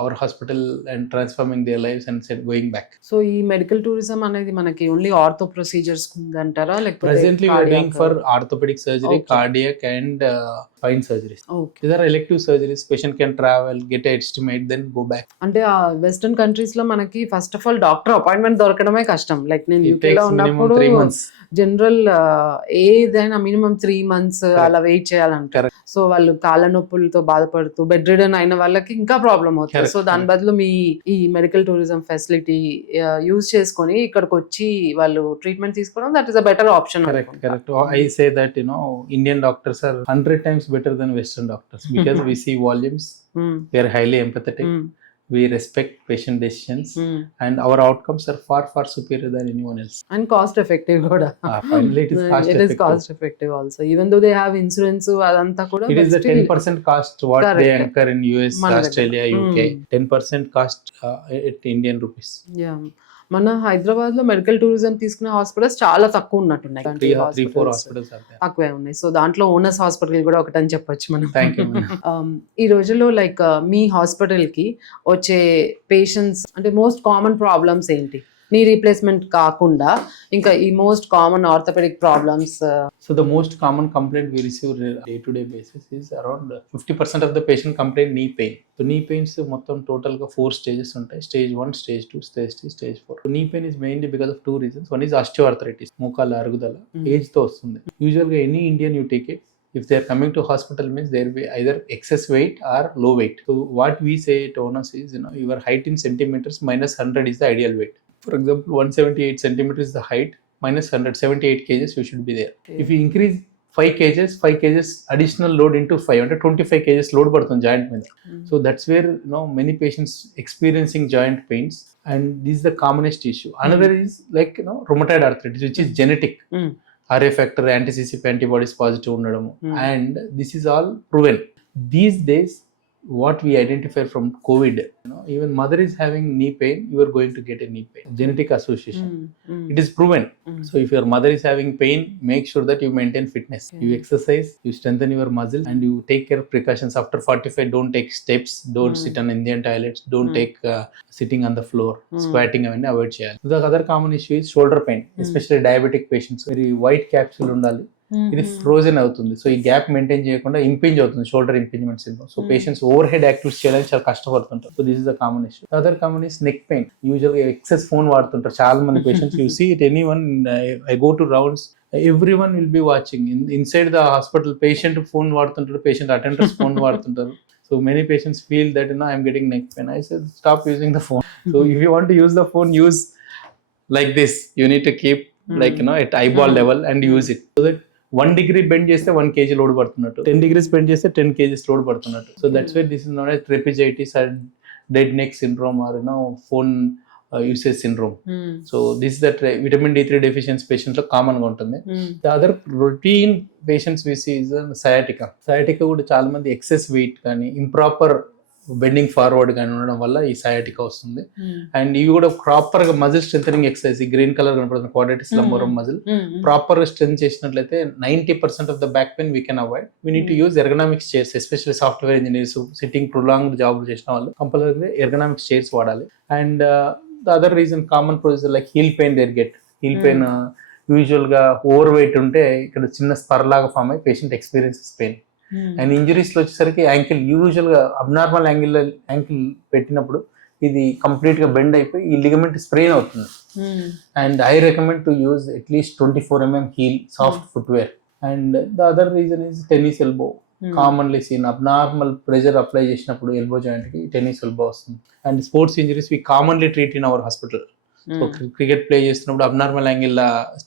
our hospital and transforming their lives and said going back. So ఈ medical tourism అనేది మనకి only ortho procedures అంటారా, లేకపోతే Presently we are doing cardiac? for orthopedic surgery, Okay. cardiac and spine surgeries. Okay. These are elective surgeries. Patient can travel, get an estimate, then go back. అంటే ఆ western countries లో మనకి first of all doctor appointment దొరకడమే కష్టం. Like నేను It UK లో takes minimum ఉన్నప్పుడు 3 months. General ఏదైనా మినిమం 3 months అలా వెయిట్ చేయాలంటారు. Correct. సో వాళ్ళు కాళ్ళ నొప్పులతో బాధపడుతూ బెడ్ రిడన్ అయిన వాళ్ళకి ఇంకా ప్రాబ్లం అవుతుంది. Correct. సో దాని బదులు మీ ఈ మెడికల్ టూరిజం ఫెసిలిటీ యూజ్ చేసుకొని ఇక్కడికి వచ్చి వాళ్ళు ట్రీట్మెంట్ తీసుకోవడం, that is a better option. Correct. I say that Indian doctors are 100 times better than Western doctors because we see volumes. We are highly empathetic. We respect patient decisions, and our outcomes are far superior than anyone else. And cost effective కూడా. Finally, it is cost It is effective. cost effective also. Even though they have insurance, అదంతా కూడా It is the 10% cost what Correct. they incur in US, మన Australia, UK. 10% cost at Indian rupees. Yeah. మన హైదరాబాద్ లో medical tourism తీసుకునే hospitals చాలా తక్కువ ఉన్నట్టున్నాయి. 3-4 hospitals are there. తక్కువే ఉన్నాయి. సో దాంట్లో ఓనర్స్ హాస్పిటల్ కూడా ఒకటని చెప్పొచ్చు మనం. Thank you, ma'am. ఈ రోజుల్లో లైక్ మీ హాస్పిటల్ కి వచ్చే పేషెంట్స్ అంటే మోస్ట్ కామన్ ప్రాబ్లమ్స్ ఏంటి? నీ రీప్లేస్మెంట్ కాకుండా ఇంకా ఈ most common orthopaedic problems. So the most common complaint we receive day-to-day basis is around 50% of the patient complain knee pain. So knee pains మొత్తం total గా 4 stages ఉంటాయి. Stage 1, Stage 2, Stage 3, Stage 4. So knee pain is mainly because of 2 reasons. One is osteoarthritis, మోకాళ్ళ అరుగుదల, age తో వస్తుంది. Usually గా any Indian you take it, if they are coming to hospital means there will be either excess weight or low weight. So what we say to owners is, your height in centimeters minus 100 is the ideal weight. For example, 178 centimeters is the height, minus 178 kgs you should be there. Okay. If you increase 5 kgs additional load into 5 అంటే 25 kgs load పడుతుంది joint మీద. So that's where many patients experiencing joint pains, and this is the commonest issue. Another is like rheumatoid arthritis, which is genetic. RA factor, anti-CCP antibodies positive ఉండడము, and this is all proven. These days what we identify from COVID, even mother is having knee pain, you are going to get a knee pain. Genetic association. It is proven. So if your mother is having pain, make sure that you maintain fitness. You exercise, you strengthen your muscles, and you take care of precautions. After 45, don't take steps, don't sit on Indian toilets, don't take sitting on the floor, squatting అవన్నీ avoid చేయాలి. The other common issue is shoulder pain, especially diabetic patients. Very white capsule ఉండాలి. ఇది frozen అవుతుంది. So ఈ gap maintain చేయకుండా impinge అవుతుంది, shoulder impingement syndrome. So patients overhead activities చేయడానికి చాలా కష్టపడుతుంటారు. So this is the common issue. Other common is neck pain. Usual గా ఎక్సెస్ ఫోన్ వాడుతుంటారు చాలా మంది patients. You see it anyone, I go to rounds, everyone will be watching inside the hospital. Patient phone వాడుతుంటారు, patient attenders phone వాడుతుంటారు. So many patients feel that I'm getting neck pain. I said stop using the phone. So if you want to use the phone, use like this. You need to keep at eyeball level and use it, so that 1 degree bend చేస్తే 1 kg load పడుతున్నట్టు, 10 degrees bend చేస్తే 10 kgs load పడుతున్నట్టు. So that's why this is known as trapezitis or dead neck syndrome or phone usage syndrome. So this is that vitamin D3 deficiency patients లో common గా ఉంటుంది. The other routine patients we see is sciatica. Sciatica కూడా చాలా మంది excess wait కానీ improper bending forward కానీ ఉండడం వల్ల ఈ సయాటికా వస్తుంది. అండ్ ఇవి కూడా ప్రాపర్ గా మజిల్ స్ట్రెంథనింగ్ ఎక్సర్సైజ్, ఈ గ్రీన్ కలర్ కనపడుతుంది క్వాడ్రాటిస్ లంబోరం మజిల్, ప్రాపర్ గా స్ట్రెంత్ చేసినట్లయితే 90% of the back pain we can avoid. We need to use ergonomics chairs, especially software engineers, sitting prolonged job చేసిన వాళ్ళు compulsory ergonomics chairs వాడాలి. And the other reason common procedure like heel pain there get. Heel pain usual గా over weight ఉంటే ఇక్కడ చిన్న spur లాగా form అయ్యి patient experiences pain. And injuries లో వచ్చేసరికి యాంకిల్, యూజువల్ గా అబ్నార్మల్ యాంకిల్ పెట్టినప్పుడు ఇది కంప్లీట్ గా బెండ్ అయిపోయి ఈ లిగమెంట్ స్ప్రెయిన్ అవుతుంది. And I recommend to use at least 24 mm heel soft footwear. And the other reason is tennis elbow. Commonly seen abnormal pressure apply చేసినప్పుడు ఎల్బో జాయింట్ కి tennis elbow వస్తుంది. And sports injuries we commonly treat in our hospital. So cricket play చేస్తున్నప్పుడు abnormal angle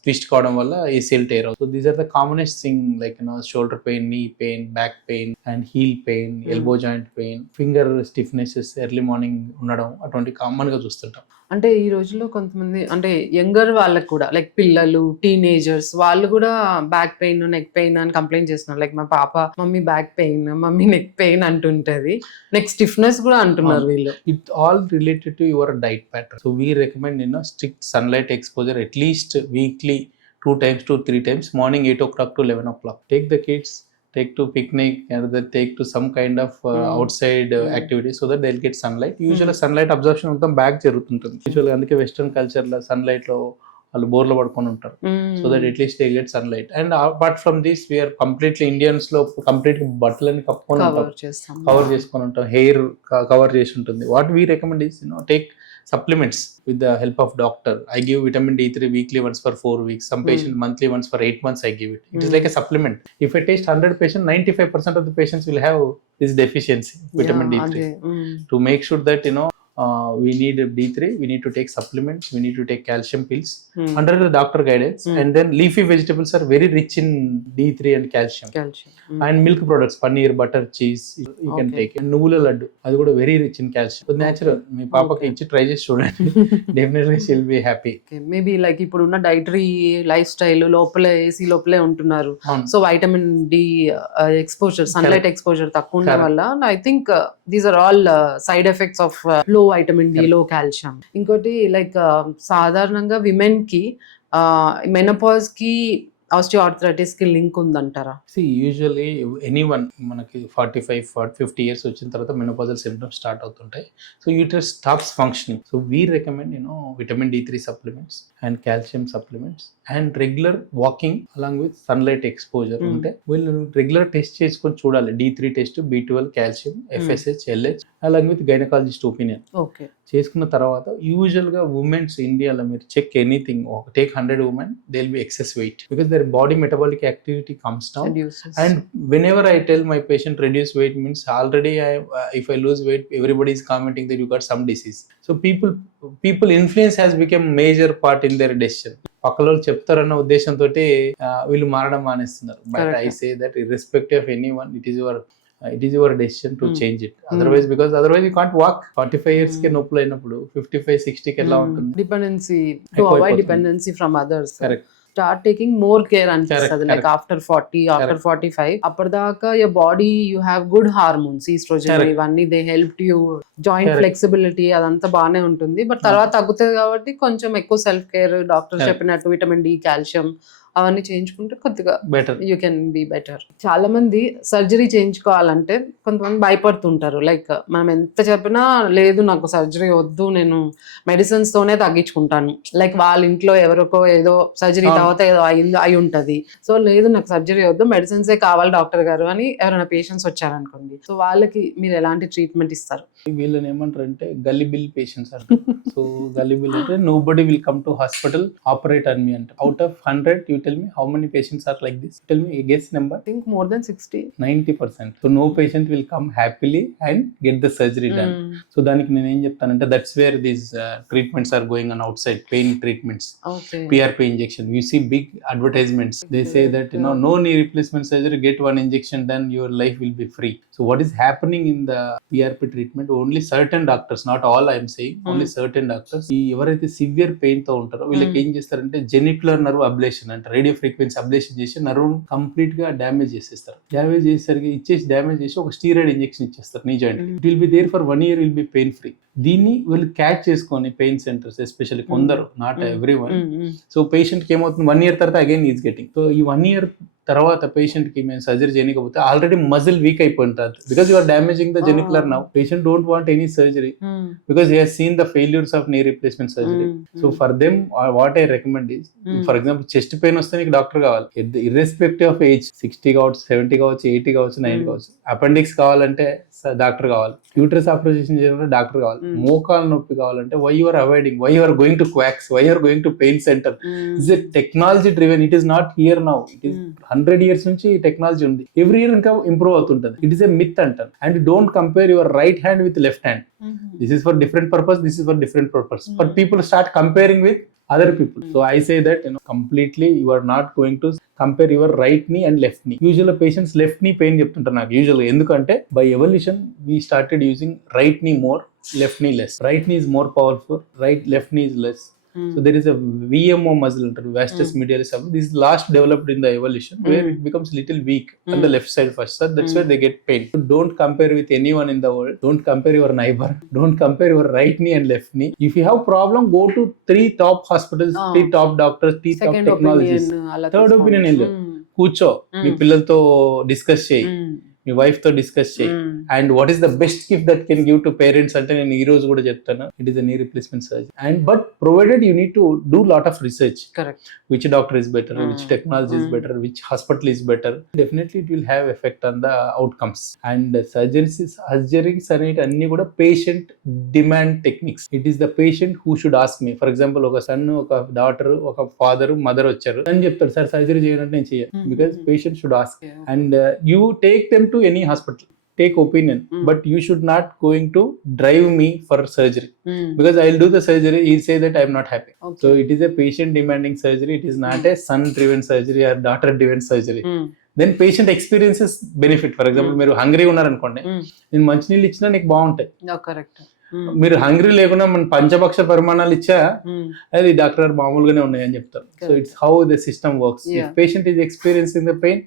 twist కావడం వల్ల ACL tear అవుతుంది. So these are the commonest thing like shoulder pain, knee pain, back pain and heel pain, elbow joint pain, finger stiffnesses early morning ఉండడం, అటువంటి common గా చూస్తుంటాం. అంటే ఈ రోజుల్లో కొంతమంది అంటే యంగర్ వాళ్ళకి కూడా లైక్ పిల్లలు, టీనేజర్స్ వాళ్ళు కూడా బ్యాక్ పెయిన్, నెక్ పెయిన్ అని కంప్లైంట్ చేస్తున్నారు. లైక్ మా పాప mummy back pain, mummy neck pain అంటుంటది, నెక్ స్టిఫ్నెస్ కూడా అంటున్నారు వీళ్ళు. It all related to your diet pattern. So we recommend strict sunlight exposure at least weekly 2 times to 3 times, morning 8 o'clock to 11 o'clock. Take the kids, take to picnic, and take to some kind of outside activity so that they'll get sunlight. Usually sunlight absorption మొత్తం back జరుగుతుంటుంది. యూజువల్గా అందుకే western కల్చర్లో sunlight లో వాళ్ళు బోర్లో పడుకొని ఉంటారు. So that at least they get sunlight. And apart from this we are completely Indians లో కంప్లీట్ బట్టలని కప్పుకొని ఉంటాం, కవర్ చేసుకొని ఉంటాం, హెయిర్ కవర్ చేసి ఉంటుంది. What we recommend is take supplements with the help of doctor. I give vitamin D3 weekly once for 4 weeks. Some patient monthly once for 8 months I give it. It is like a supplement. If I test 100 patients, 95% of the patients will have this deficiency, vitamin D3. To make sure that we need D3, we need to take supplements, we need to take calcium pills under the doctor guidance. And then leafy vegetables are very rich in D3 and calcium. And milk products, paneer, butter, cheese, you can take. And nuvula laddu, adu kuda very rich in calcium. So natural. మీ పాపకి ఇచ్చి try చేసి చూడండి, definitely she will be happy. Maybe like ఇప్పుడు ఉన్న dietary lifestyle లోపలే AC లోపలే ఉంటున్నారు. So vitamin D exposure, sunlight exposure తక్కువ ఉండడం వల్ల I think these are all side effects of low vitamin D, low calcium. ఇంకోటి లైక్ సాధారణంగా విమెన్ కి మెనోపాజ్ కి ఆస్టియోఆర్థరైటిస్ కి లింక్ ఉందంటారా? యూజువల్లీ ఎనీవన్ మనకి 45-50 ఇయర్స్ వచ్చిన తర్వాత మెనోపాజల్ సిమ్టమ్స్ స్టార్ట్ అవుతుంటాయి. So uterus stops functioning. So we recommend vitamin D3 supplements and calcium supplements and regular walking along with sunlight exposure ఉంటే వీళ్ళు రెగ్యులర్ టెస్ట్ చేసుకొని చూడాలి. D3 test, B12, calcium, FSH, LH along with gynaecologist opinion చేసుకున్న తర్వాత usual గా women's ఇండియాలో మీరు check anything, take 100 women, they will be excess weight because their body metabolic activity comes down. And whenever I tell my patient reduce weight means already if I lose weight, everybody is commenting that you got some disease. So people influence has become major part in their decision. పక్కలో చెప్తారన్న ఉద్దేశంతో వీళ్ళు మారడం మానేస్తున్నారు. But I say that irrespective of anyone, it is your decision to change it. Otherwise you can't walk. 45 years కి నొప్పులు అయినప్పుడు 55-60 కి ఎలా ఉంటుంది? Dependency, to avoid dependency from others. Correct. Start taking more care అనిపిస్తుంది. లైక్ ఆఫ్టర్ 40, ఆఫ్టర్ 45 అప్పటిదాకా your body you have good hormones, estrogen ఇవన్నీ they helped you, joint flexibility అదంతా బాగానే ఉంటుంది. బట్ తర్వాత తగ్గుతుంది కాబట్టి కొంచెం ఎక్కువ సెల్ఫ్ కేర్, డాక్టర్ చెప్పినట్టు విటమిన్ డి, కాల్షియం అవన్నీ చేయించుకుంటే కొద్దిగా better, you can be better. చాలా మంది సర్జరీ చేయించుకోవాలంటే కొంతమంది భయపడుతుంటారు. లైక్ మనం ఎంత చెప్పినా లేదు నాకు సర్జరీ వద్దు, నేను మెడిసిన్స్ తోనే తగ్గించుకుంటాను. లైక్ వాళ్ళ ఇంట్లో ఎవరికో ఏదో సర్జరీ తర్వాత ఏదో అయి ఉంటది, సో లేదు నాకు సర్జరీ వద్దు, మెడిసిన్సే కావాలి డాక్టర్ గారు అని ఎవరైనా పేషెంట్స్ వచ్చారనుకోండి, సో వాళ్ళకి మీరు ఎలాంటి ట్రీట్మెంట్ ఇస్తారు? వీళ్ళని ఏమంటారంటే గల్లిబిల్ పేషెంట్స్ అంటారు. సో గల్లిబిల్ అంటే nobody will come to hospital operate అని మీ అంటారు. Out of 100 you tell me how many patients are like this? Tell me a guess number. I think more than 60. 90%. So no patient will come happily and get the surgery done. So దానికి నేను ఏం చెప్తానంటే that's where these treatments are going on outside, pain treatments. Okay. PRP injection. You see big advertisements. They say that no knee replacement surgery, get one injection done, your life will be free. So what is happening in the PRP treatment? Only certain doctors, not all I am saying, only certain doctors ఈ ఎవరైతే severe pain తో ఉంటారో వీళ్ళకి ఏం చేస్తారంటే genicular nerve ablation అంటే radio frequency ablation చేసి nerve complete గా డ్యామేజ్ చేసేస్తారు. డ్యామేజ్ చేసేసరికి ఇచ్చేసి డ్యామేజ్ చేసి ఒక స్టీరాయిడ్ ఇంజెక్షన్ ఇచ్చేస్తారు knee joint. It will be there for 1 year, will be pain free. దీన్ని వీళ్ళు క్యాచ్ చేసుకొని పెయిన్ సెంటర్స్ ఎస్పెషల్లీ కొందరు, not every one. So patient కి ఏమవుతుంది 1 year తర్వాత అగైన్ ఈజ్ గెటింగ్. సో ఈ 1 year తర్వాత పేషెంట్ కి మేము సర్జరీ చేయకపోతే ఆల్రెడీ మజిల్ వీక్ అయిపోయింటారు because you are damaging the genicular nerve. Patient don't want any surgery because he has seen the failures of knee replacement surgery. So for them what I recommend is, for example chest pain వస్తే నీకు doctor కావాలి irrespective of age, 60 కావచ్చు, 70 కావచ్చు, 80 కావచ్చు, 90 కావచ్చు. Appendix కావాలంటే doctor కావాలి, uterus operation చేయాలంటే డాక్టర్ కావాలి, మోకాలు నొప్పి కావాలంటే why you are avoiding, why you are going to quacks, why are going to pain centre. Is a technology driven, it is not here now, it is 100 years నుంచి technology ఉంది, every year ఇంకా improve అవుతుంటది. It is a myth అంటారు. And don't compare your right hand with left hand. This is for different purpose, this is for different purpose. But people start comparing with other people. So I say that completely you are not going to compare your right knee and left knee. Usually patients left knee pain చెప్తుంటారు నాకు usually, ఎందుకంటే by evolution we started using right knee more, left knee less. Right knee is more powerful, left knee is less. So there is a VMO muscle, vastus medialis. This is last developed in the evolution where it becomes little weak on the left side first. So that's where they get pain. So don't compare with anyone in the world. Don't compare your neighbor. Don't compare your right knee and left knee. If you have problem, go to 3 top hospitals, 3 top doctors, 3 top technologies. Third opinion వెళ్ళు, కూర్చో, మీ పిల్లలతో discuss చేయి, మీ wife తో discuss చేయి. And what is the best gift that can give to parents అంటే నేను ఈ రోజు కూడా చెప్తాను, it is knee replacement surgery. And but provided you need to do lot of research, which doctor is better, which technology is better, which hospital is better. Definitely it will have effect on the outcomes. And surgeries అనేవి అన్ని కూడా patient demand techniques. It is the patient who should ask me. For example ఒక sun, ఒక daughter, ఒక father, mother వచ్చారు అని చెప్తారు, sir surgery చేయాలంటే నేను చేయను, because patient should ask. And you take them to any hospital, take opinion, but you should not going to drive me for surgery, because I will do the surgery, he say that I am not happy. So it is a patient demanding surgery, it is not a son driven surgery or daughter driven surgery. Then patient experiences benefit. For example, మీరు hungry ఉన్నారనుకోండి, నేను మంచినీళ్ళు ఇచ్చినా నీకు బాగుంటాయి. మీరు hungry లేకుండా మన పంచభక్ష పరిమాణాలు ఇచ్చా అది డాక్టర్ మామూలుగానే ఉన్నాయి అని చెప్తారు. So it's how the system works. If patient is experiencing the pain,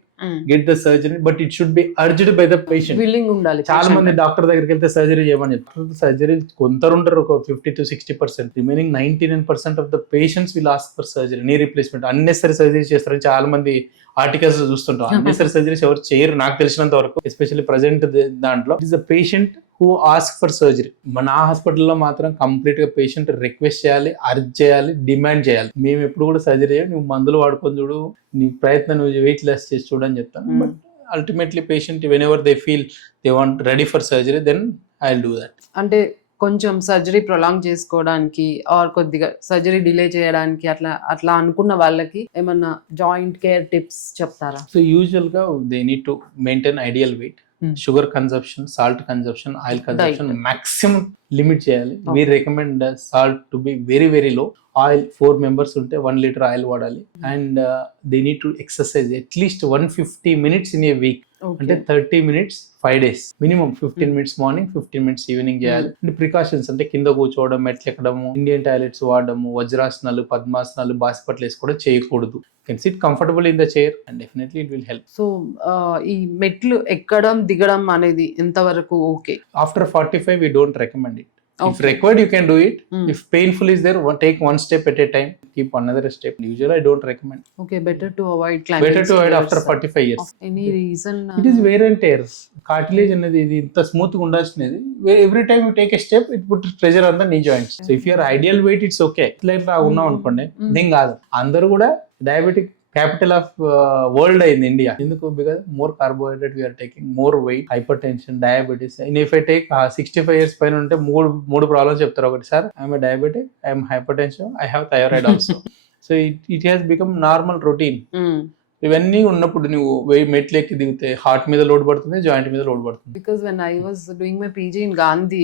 get the surgery, but it should be urged by the patient. Willing undali. చాలా మంది డాక్టర్ దగ్గరికి వెళ్తే సర్జరీ చేయమని చెప్తారు. సర్జరీ కొందరు ఉంటారు, ఒక 50 to 60%. Remaining 99% of the patients will ask for surgery, knee replacement. Unnecessary surgery చేస్తారని చాలా మంది ఆర్టికల్స్ చూస్తుంటాం. అన్నెసరీ సర్జరీస్ ఎవరు చేయరు నాకు తెలిసినంత వరకు, ఎస్పెషల్లీ ప్రెసెంట్ దాంట్లో. It is the patient who ask for surgery. మన హాస్పిటల్లో మాత్రం కంప్లీట్ గా పేషెంట్ రిక్వెస్ట్ చేయాలి, అర్జ్ చేయాలి, డిమాండ్ చేయాలి. మేము ఎప్పుడు కూడా సర్జరీ చేయాలి, నువ్వు మందులు వాడుకొని చూడు, నీ ప్రయత్నం నువ్వు వెయిట్ లెస్ చేసి చూడు అని చెప్తాను. But ultimately patient whenever they feel they want ready for surgery, then I will do that. అంటే కొంచెం సర్జరీ ప్రొలాంగ్ చేసుకోవడానికి ఆర్ కొద్దిగా సర్జరీ డిలే చేయడానికి అట్లా అనుకున్న వాళ్ళకి ఏమన్నా జాయింట్ కేర్ టిప్స్ చెప్తారా? సో యూజువల్ గా they need to maintain ideal weight, sugar consumption, salt consumption, oil consumption maximum limit చేయాలి. We recommend salt to be very very low. Oil 4 members ఉంటే 1 liter oil వాడాలి. And they need to exercise at least 150 minutes in a week. అంటే 30 minutes 5 days minimum. 15 minutes morning, 15 minutes evening చేయాలి. And precautions అంటే కింద కూర్చోవడం, మెట్లు ఎక్కడము, Indian toilets వాడడము, వజ్రాసనాలు, పద్మాసనాలు, బాసిపట్లు వేసుకోవడం చేయకూడదు. Can SIT comfortable in the chair and definitely it will help. So ఈ మెట్లు ఎక్కడం దిగడం అనేది ఎంతవరకు okay? After 45 we don't recommend it. If required, you can do it. If painful is there, take one step at a time. Keep another step. Usually, I don't recommend. Okay, better to avoid climbing. Better to avoid after 45 years. Of any reason? It is wear and tear. Cartilage అనేది ఇది ఇంత smooth గా ఉండాల్సినది. Every time you take a step, it puts pressure on the knee joints. So if your ideal weight, it's okay. Like లా ఉన్నాం అనుకోండి, ఏం కాదు. అందరూ కూడా డయాబెటిక్ క్యాపిటల్ ఆఫ్ వరల్డ్ అయింది ఇండియా. ఎందుకు? Because more carbohydrate we are taking, more weight, hypertension, diabetes. If I take 65 years పైన ఉంటే మూడు ప్రాబ్లమ్స్ చెప్తారు. ఒకటి, sir I'm diabetic, I'm hypertension, I have thyroid also. So it has become normal routine. ఇవన్నీ ఉన్నప్పుడు నువ్వు మెట్లు ఎక్కి దిగితే హార్ట్ మీద లోడ్ పడుతుంది, జాయింట్ మీద లోడ్ పడుతుంది. Because when I was doing my PG in Gandhi,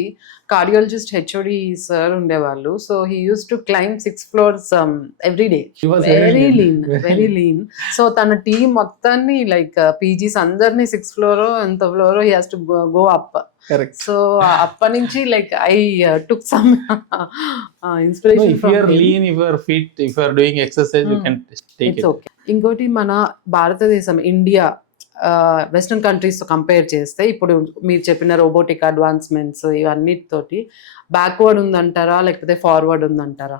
cardiologist HOD sir ఉండేవాళ్ళు. So he used to climb 6 floors every day. Very lean. So తన టీమ్ మొత్తాన్ని లైక్ పీజీస్ అందరినీ 6th floor ఎంత floor he has to go up. Correct. So అప్పటి నుంచి like I took some inspiration from him. If you are lean, if you are fit, if you are doing exercise, you can take it's it. Okay. ఇంకోటి మన భారతదేశం, India western countries తో compare చేస్తే ఇప్పుడు మీరు చెప్పిన రోబోటిక్ అడ్వాన్స్మెంట్స్ ఇవన్నిటితోటి బ్యాక్వర్డ్ ఉందంటారా లేకపోతే ఫార్వర్డ్ ఉందంటారా?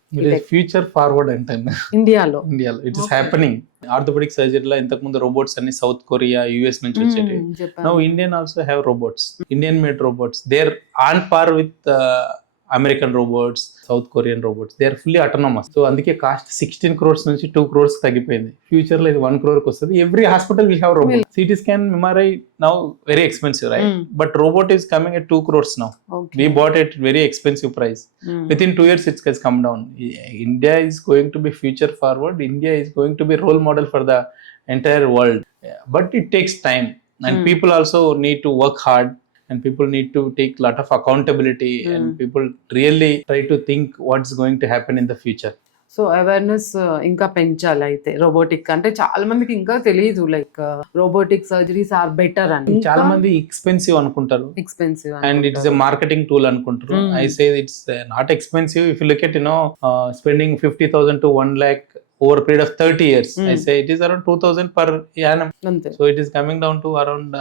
ఫ్యూచర్ ఫార్వర్డ్ అంటాను. ఇండియాలో ఇట్ ఇస్ హ్యాపెనింగ్. ఆర్థోపెడిక్ సర్జరీలో ఇంతకు ముందు రోబోట్స్ అన్ని సౌత్ కొరియా, యుఎస్ నుంచి వచ్చేవి. Now Indian also have robots, Indian made robots. They are on par with American robots, South Korean robots, they are fully autonomous. So అందుకే cost 16 crores నుంచి 2 crores తగ్గిపోయింది. Future లో ఇది 1 crore వస్తుంది. Every hospital will have robot. CT scan, MRI now very expensive, right? But robot is coming at 2 crores now. We bought it very expensive price. Within 2 years it has come down. India is going to be future forward. India is going to be role model for the entire world. But it takes time, and people also need to work hard, and people need to take a lot of accountability, and people really try to think what's going to happen in the future. So awareness ఇంకా పెంచాలి అయితే robotic అంటే చాలా మందికి ఇంకా తెలియదు like robotic surgeries are better అని. చాలా మంది ఎక్స్పెన్సివ్ అనుకుంటారు, expensive and it's a marketing tool అనుకుంటారు. I say it's not expensive. If you look at spending 50,000 to 1 lakh over a period of 30 years, I say it is around 2,000 per annum. So it is coming down to around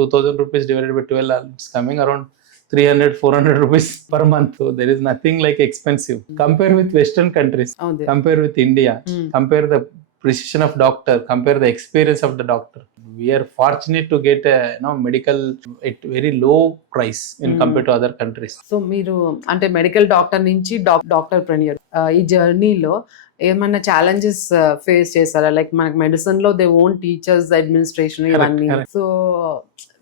2,000 rupees divided by 12. It's coming around 300-400 rupees per month. So there is nothing like expensive. Compare with Western countries, compare with India, compare the precision of doctor, compare the experience of the doctor. We are fortunate to get medical at very low price when compared to other countries. So మీరు అంటే medical doctor నుంచి doctor ప్రెన్యూర్ ఈ జర్నీలో ఏమన్నా challenges face చేస్తారా? Like మనకి medicine లో they own teachers, administration ఇవన్నీ. So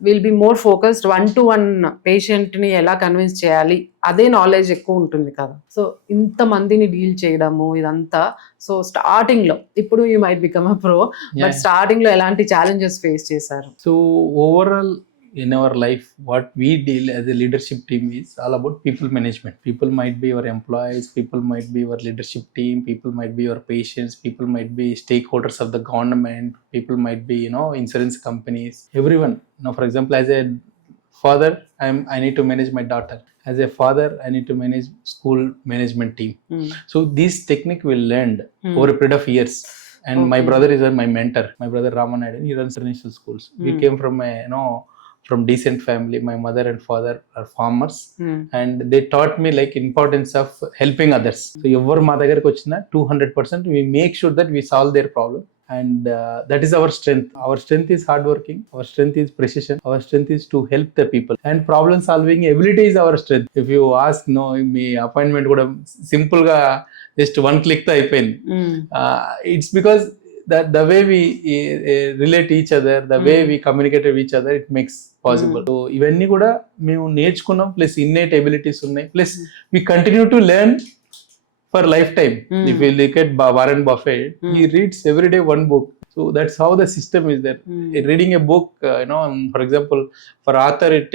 will be more focused 1-to-1 patient ని ఎలా కన్విన్స్ చేయాలి, అదే నాలెడ్జ్ ఎక్కువ ఉంటుంది కదా. సో ఇంత మందిని డీల్ చేయడము ఇదంతా. సో స్టార్టింగ్ లో, ఇప్పుడు you might become a pro, but starting లో ఎలాంటి ఛాలెంజెస్ ఫేస్ చేశారు? So overall in our life, what we deal as a leadership team is all about people management. People might be your employees, people might be your leadership team, people might be your patients, people might be stakeholders of the government, people might be insurance companies, everyone. For example, as a father, I need to manage my daughter. As a father, I need to manage school management team. So this technique will learn over a period of years. And my brother is my mentor. My brother Robotic Knee Replacement Surgery, he runs international schools. We came from a from decent family. My mother and father are farmers, and they taught me like importance of helping others. So ever ma dagariki vachina 200% we make sure that we solve their problem, and that is our strength. Our strength is hard working, our strength is precision, our strength is to help the people, and problem solving ability is our strength. If you ask me appointment kuda simple ga just one click tho ayipindi. It's because that the way we relate each other, the way we communicate with each other, it makes possible. So ఇవన్నీ కూడా మేము నేర్చుకున్నాం, plus innate abilities ఉన్నాయి, plus we continue to learn for lifetime. If you look at Warren Buffett, he reads every day one book. So that's how the system is there. Reading a book, for example, for author it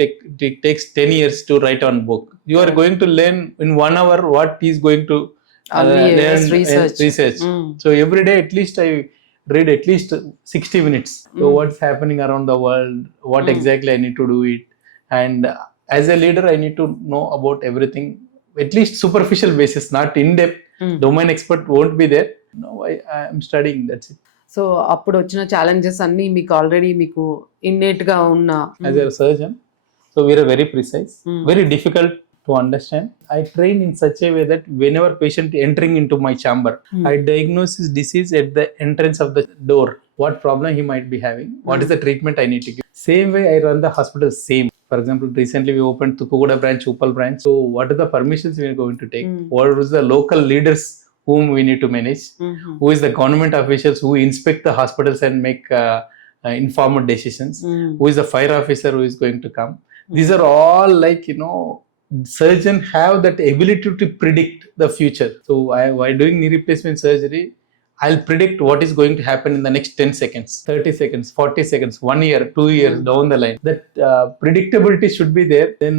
takes 10 years to write one book. You are going to learn in 1 hour what he is going to learn research. So every day at least I read at least 60 minutes. So what's happening around the world, what exactly I need to do it, and as a leader I need to know about everything, at least superficial basis, not in depth. Domain expert won't be there. I am studying, that's it. So అప్పుడు వచ్చిన challenges అన్ని మీకు already మీకు innate గా ఉన్న. As a surgeon, so we are very precise, very difficult to understand. I train in such a way that whenever patient entering into my chamber, I diagnose his disease at the entrance of the door. What problem he might be having, what is the treatment I need to give. Same way I run the hospital same. For example, recently we opened Tukugoda branch, Uppal branch. So what are the permissions we are going to take? What is the local leaders whom we need to manage? Who is the government officials who inspect the hospitals and make informed decisions? Who is the fire officer who is going to come? These are all like surgeon have that ability to predict the future. So while doing knee replacement surgery, I'll predict what is going to happen in the next 10 seconds, 30 seconds, 40 seconds, 1 year, 2 years down the line. That predictability should be there. Then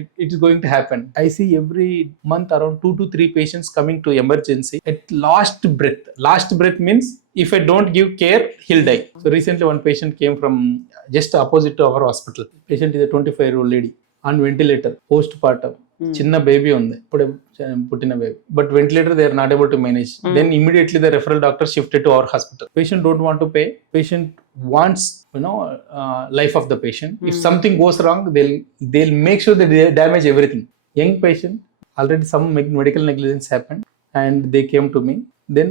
it is going to happen. I see every month around 2 to 3 patients coming to emergency at last breath. Last breath means if I don't give care, he'll die. So recently one patient came from just opposite to our hospital. Patient is a 25-year-old lady on ventilator, postpartum. చిన్న baby ఉంది, ఇప్పుడే పుట్టిన baby, but ventilator they are not able to manage. Then immediately the referral doctor shifted to our hospital. Patient don't want to pay, patient wants life of the patient. If something goes wrong, they'll make sure they damage everything. Young patient, already some medical negligence happened and they came to me. Then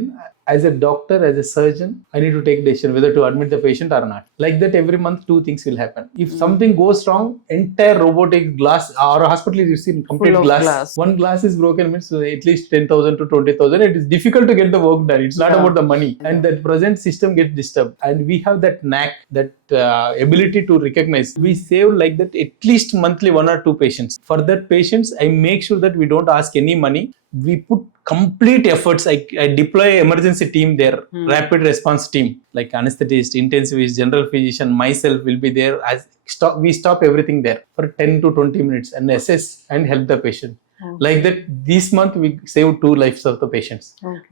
as a doctor, as a surgeon, I need to take decision whether to admit the patient or not. Like that, every month 2 things will happen. If something goes wrong, entire robotic glass, our hospital is, you see, complete Full of glass. One glass is broken means at least 10,000 to 20,000. It is difficult to get the work done. It's not about the money. And that present system gets disturbed. And we have that knack, that ability to recognize. We save like that at least monthly 1 or 2 patients. For that patients, I make sure that we don't ask any money. We put complete efforts. I deploy emergency team there, rapid response team, like anesthetist, intensivist, general physician, myself will be there. We stop everything there for 10 to 20 minutes and assess and help the patient. Like that, this month we saved 2 lives of the patients.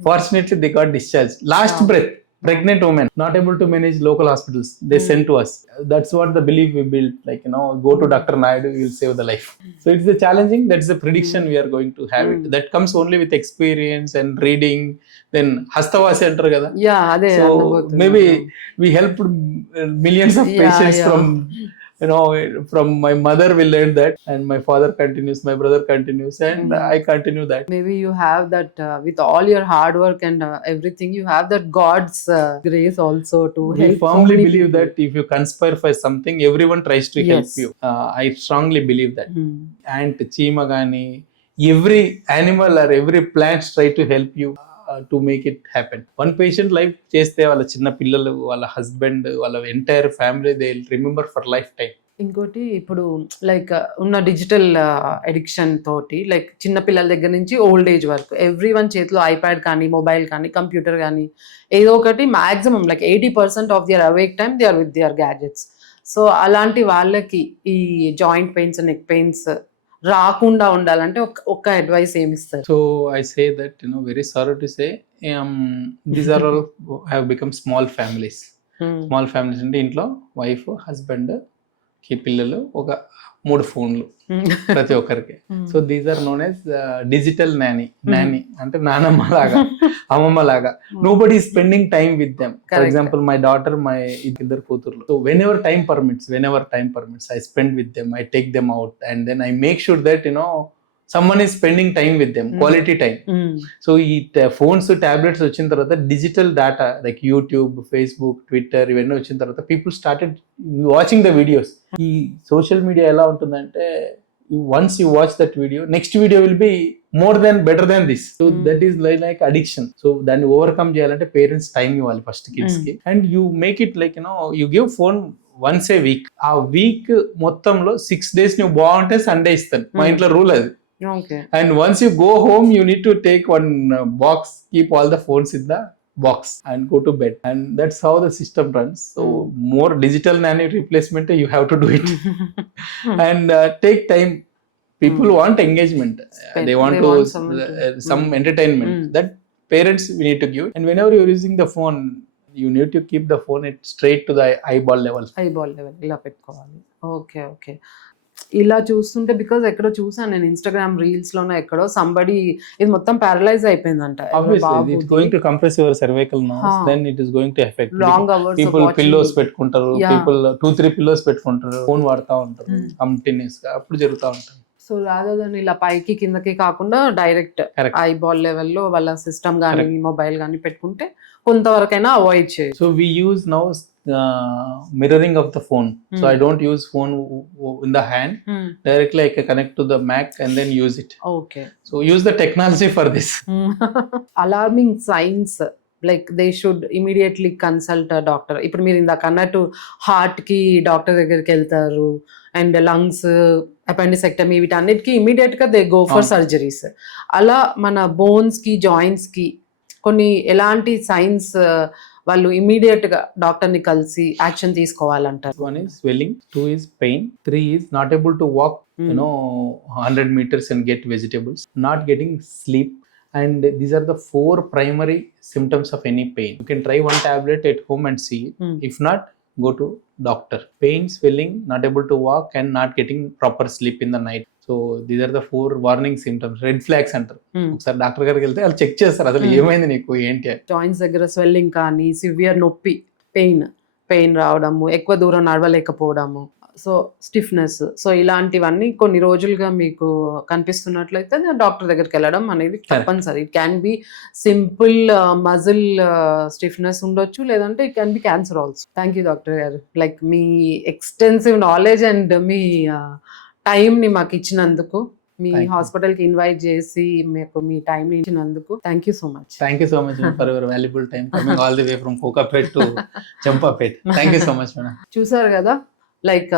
Fortunately, they got discharged. Last breath, pregnant woman, not able to manage local hospitals, they send to us. That's what the belief we built, like, go to Dr. Naidu, you will save the life. So it's the challenging, that's the prediction we are going to have it. That comes only with experience and reading. Then Hastavasi antaru kada. So maybe we helped millions of patients from my mother will learn that, and my father continues, my brother continues, and I continue that. Maybe you have that with all your hard work and everything, you have that God's grace also to We help. firmly believe that if you conspire for something, everyone tries to help you. I strongly believe that. Ant, cheema gaani, every animal or every plant try to help you to make it happen. One patient life చేస్తే వాళ్ళ చిన్న పిల్లలు, వాళ్ళ husband, వాళ్ళ entire family, they will remember for life time. ఇంకోటి ఇప్పుడు like ఉన్న digital addiction తోటి, లైక్ చిన్న పిల్లల దగ్గర నుంచి ఓల్డ్ ఏజ్ వరకు ఎవ్రీ వన్ చేతిలో ఐప్యాడ్ కానీ, మొబైల్ కానీ, కంప్యూటర్ కానీ, ఏదో ఒకటి maximum like 80% of their awake time they are with their gadgets. So అలాంటి వాళ్ళకి ఈ జాయింట్ పెయిన్స్, నెక్ పెయిన్స్ రాకుండా ఉండాలంటే ఒక్క అడ్వైస్ ఏమి ఇస్తారు? So I say that, very sorry to say, these are all have become small families. Small families అంటే ఇంట్లో వైఫ్, హస్బెండ్, పిల్లలు, ఒక 3 ఫోన్లు ప్రతి ఒక్కరికి. So these are known as digital nani. నానీ అంటే నానమ్మ లాగా, అమ్మమ్మ లాగా. Nobody is spending time with them. For example my daughter, my ఇద్దరు కూతుర్లు. So whenever time permits I spend with them, I take them out, and then I make sure that someone is spending time with them, quality time. So ఈ phones, tablets వచ్చిన తర్వాత digital data like YouTube, Facebook, Twitter ఇవన్నీ వచ్చిన తర్వాత people started watching the videos. ఈ social media ఎలా ఉంటుందంటే, once you watch that video, next video will be more than better than this. So that is like addiction. So దాన్ని overcome చేయాలంటే parents time ఇవ్వాలి first kids కి, and you make it like you give phone once A week. ఆ week మొత్తంలో 6 days నువ్వు బాగుంటే Sunday ఇస్తాను, మా ఇంట్లో రూల్ అది. And once you go home, you need to take one box, keep all the phones in the box and go to bed. And that's how the system runs. So more digital nanny replacement, you have to do it. And take time. People want engagement. They want some entertainment. That parents we need to give. And whenever you're using the phone, you need to keep the phone straight to the eyeball level. ఇలా పెట్టుకోవాలి. Okay. ఇలా చూస్తుంటే, because ఎక్కడో చూసాను నేను Instagram reels లోనే ఎక్కడో, somebody ఇది మొత్తం ప్యారలైజ్ అయిపోయిందంట. Obviously it's going to compress your cervical nerves, then it is going to affect long hours. People pillows పెట్టుకుంటారు, people 2-3 pillows పెట్టుకుంటారు, ఫోన్ వాడుతూ ఉంటారు కంటిన్యూస్ గా, అప్పుడు జరుగుతూ ఉంటుంది. సో రాదర్ దెన్ ఇలా పైకి కిందకి కాకుండా డైరెక్ట్ ఐబాల్ లెవెల్లో వాళ్ళ సిస్టమ్ కానీ, మొబైల్ కానీ పెట్టుకుంటే కొంతవరకైనా అవాయిడ్ చేయొచ్చు. So we use now mirroring of the phone. So I don't use phone in the hand. Directly I can connect to the Mac and then use it. Okay. So use the technology for this. Alarming signs, like they should immediately consult a doctor. ఇప్పుడు మీరు ఇందాక అన్నట్టు heart కి doctor దగ్గరికి వెళ్తారు, and lungs, appendicectomy, వీటన్నిటికీ immediate గా they go for surgeries. అలా మన బోన్స్ కి, జాయింట్స్ కి కొన్ని ఎలాంటి సైన్స్ వాళ్ళు ఇమీడియట్ గా డాక్టర్ ని కలిసి action తీసుకోవాలంటారు? 1 is swelling, 2 is pain, 3 is not able to walk 100 meters and get vegetables, not getting sleep. And these are the 4 primary symptoms of any pain. You can try one tablet at home and see it. If not, go to doctor. Pain, swelling, not able to walk, and not getting proper sleep in the night. So these are the 4 warning symptoms, red flags అంటారు. ఒకసారి doctor గారికి వెళ్తే వాళ్ళు check చేస్తారు అసలు ఏమైంది నీకు ఏంటి. జాయింట్స్ దగ్గర స్వెల్లింగ్ కానీ, సివియర్ నొప్పి, పెయిన్ రావడము, ఎక్కువ దూరం నడవలేకపోవడము, సో స్టిఫ్నెస్, సో ఇలాంటివన్నీ కొన్ని రోజులుగా మీకు కనిపిస్తున్నట్లయితే డాక్టర్ దగ్గరికి వెళ్ళడం అనేది తప్పనిసరి. It can be simple muscle stiffness ఉండొచ్చు, లేదంటే it can be cancer also. Thank you doctor గారు, లైక్ మీ ఎక్స్టెన్సివ్ నాలెడ్జ్ అండ్ మీ టైంని మాకు ఇచ్చినందుకు, మీ Thank you. హాస్పిటల్కి ఇన్వైట్ చేసి మీకు మీ టైంని ఇచ్చినందుకు thank you so much. Thank you so much for your valuable time coming all the way from Kokapet to Champapet. Thank you so much, madam. చూసారు కదా, లైక్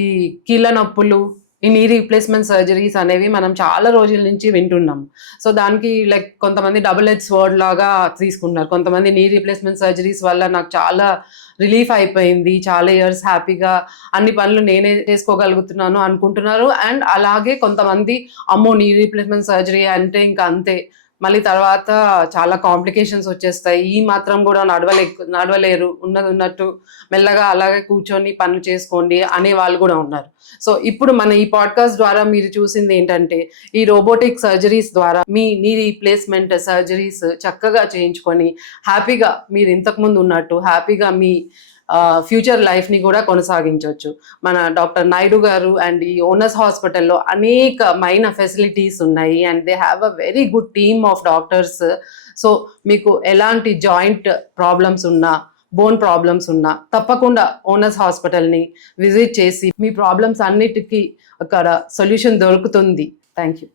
ఈ కీళ్ళ నొప్పులు, ఈ నీ రీప్లేస్మెంట్ సర్జరీస్ అనేవి మనం చాలా రోజుల నుంచి వింటున్నాం. సో దానికి లైక్ కొంతమంది డబుల్ ఎడ్జ్ వర్డ్ లాగా తీసుకున్నారు. కొంతమంది నీ రీప్లేస్మెంట్ సర్జరీస్ వల్ల నాకు చాలా రిలీఫ్ అయిపోయింది, చాలా ఇయర్స్ హ్యాపీగా అన్ని పనులు నేనే చేసుకోగలుగుతున్నాను అనుకుంటున్నారు. అండ్ అలాగే కొంతమంది అమ్మో నీ రీప్లేస్మెంట్ సర్జరీ అంటే ఇంకా అంతే, మళ్ళీ తర్వాత చాలా కాంప్లికేషన్స్ వచ్చేస్తాయి, ఈ మాత్రం కూడా నడవలేరు, ఉన్నది ఉన్నట్టు మెల్లగా అలాగే కూర్చొని పనులు చేసుకోండి అనే వాళ్ళు కూడా ఉన్నారు. సో ఇప్పుడు మన ఈ పాడ్కాస్ట్ ద్వారా మీరు చూసింది ఏంటంటే, ఈ రోబోటిక్ సర్జరీస్ ద్వారా మీ నీ రీప్లేస్మెంట్ సర్జరీస్ చక్కగా చేయించుకొని హ్యాపీగా మీరు ఇంతకుముందు ఉన్నట్టు హ్యాపీగా మీ ఫ్యూచర్ లైఫ్ని కూడా కొనసాగించవచ్చు. మన డాక్టర్ నాయుడు గారు అండ్ ఈ ఓనర్స్ హాస్పిటల్లో అనేకమైన ఫెసిలిటీస్ ఉన్నాయి and they have a very good team of doctors. So మీకు ఎలాంటి జాయింట్ ప్రాబ్లమ్స్ ఉన్నా, బోన్ ప్రాబ్లమ్స్ ఉన్నా తప్పకుండా ఓనర్స్ హాస్పిటల్ని విజిట్ చేసి మీ ప్రాబ్లమ్స్ అన్నిటికీ అక్కడ సొల్యూషన్ దొరుకుతుంది. Thank you.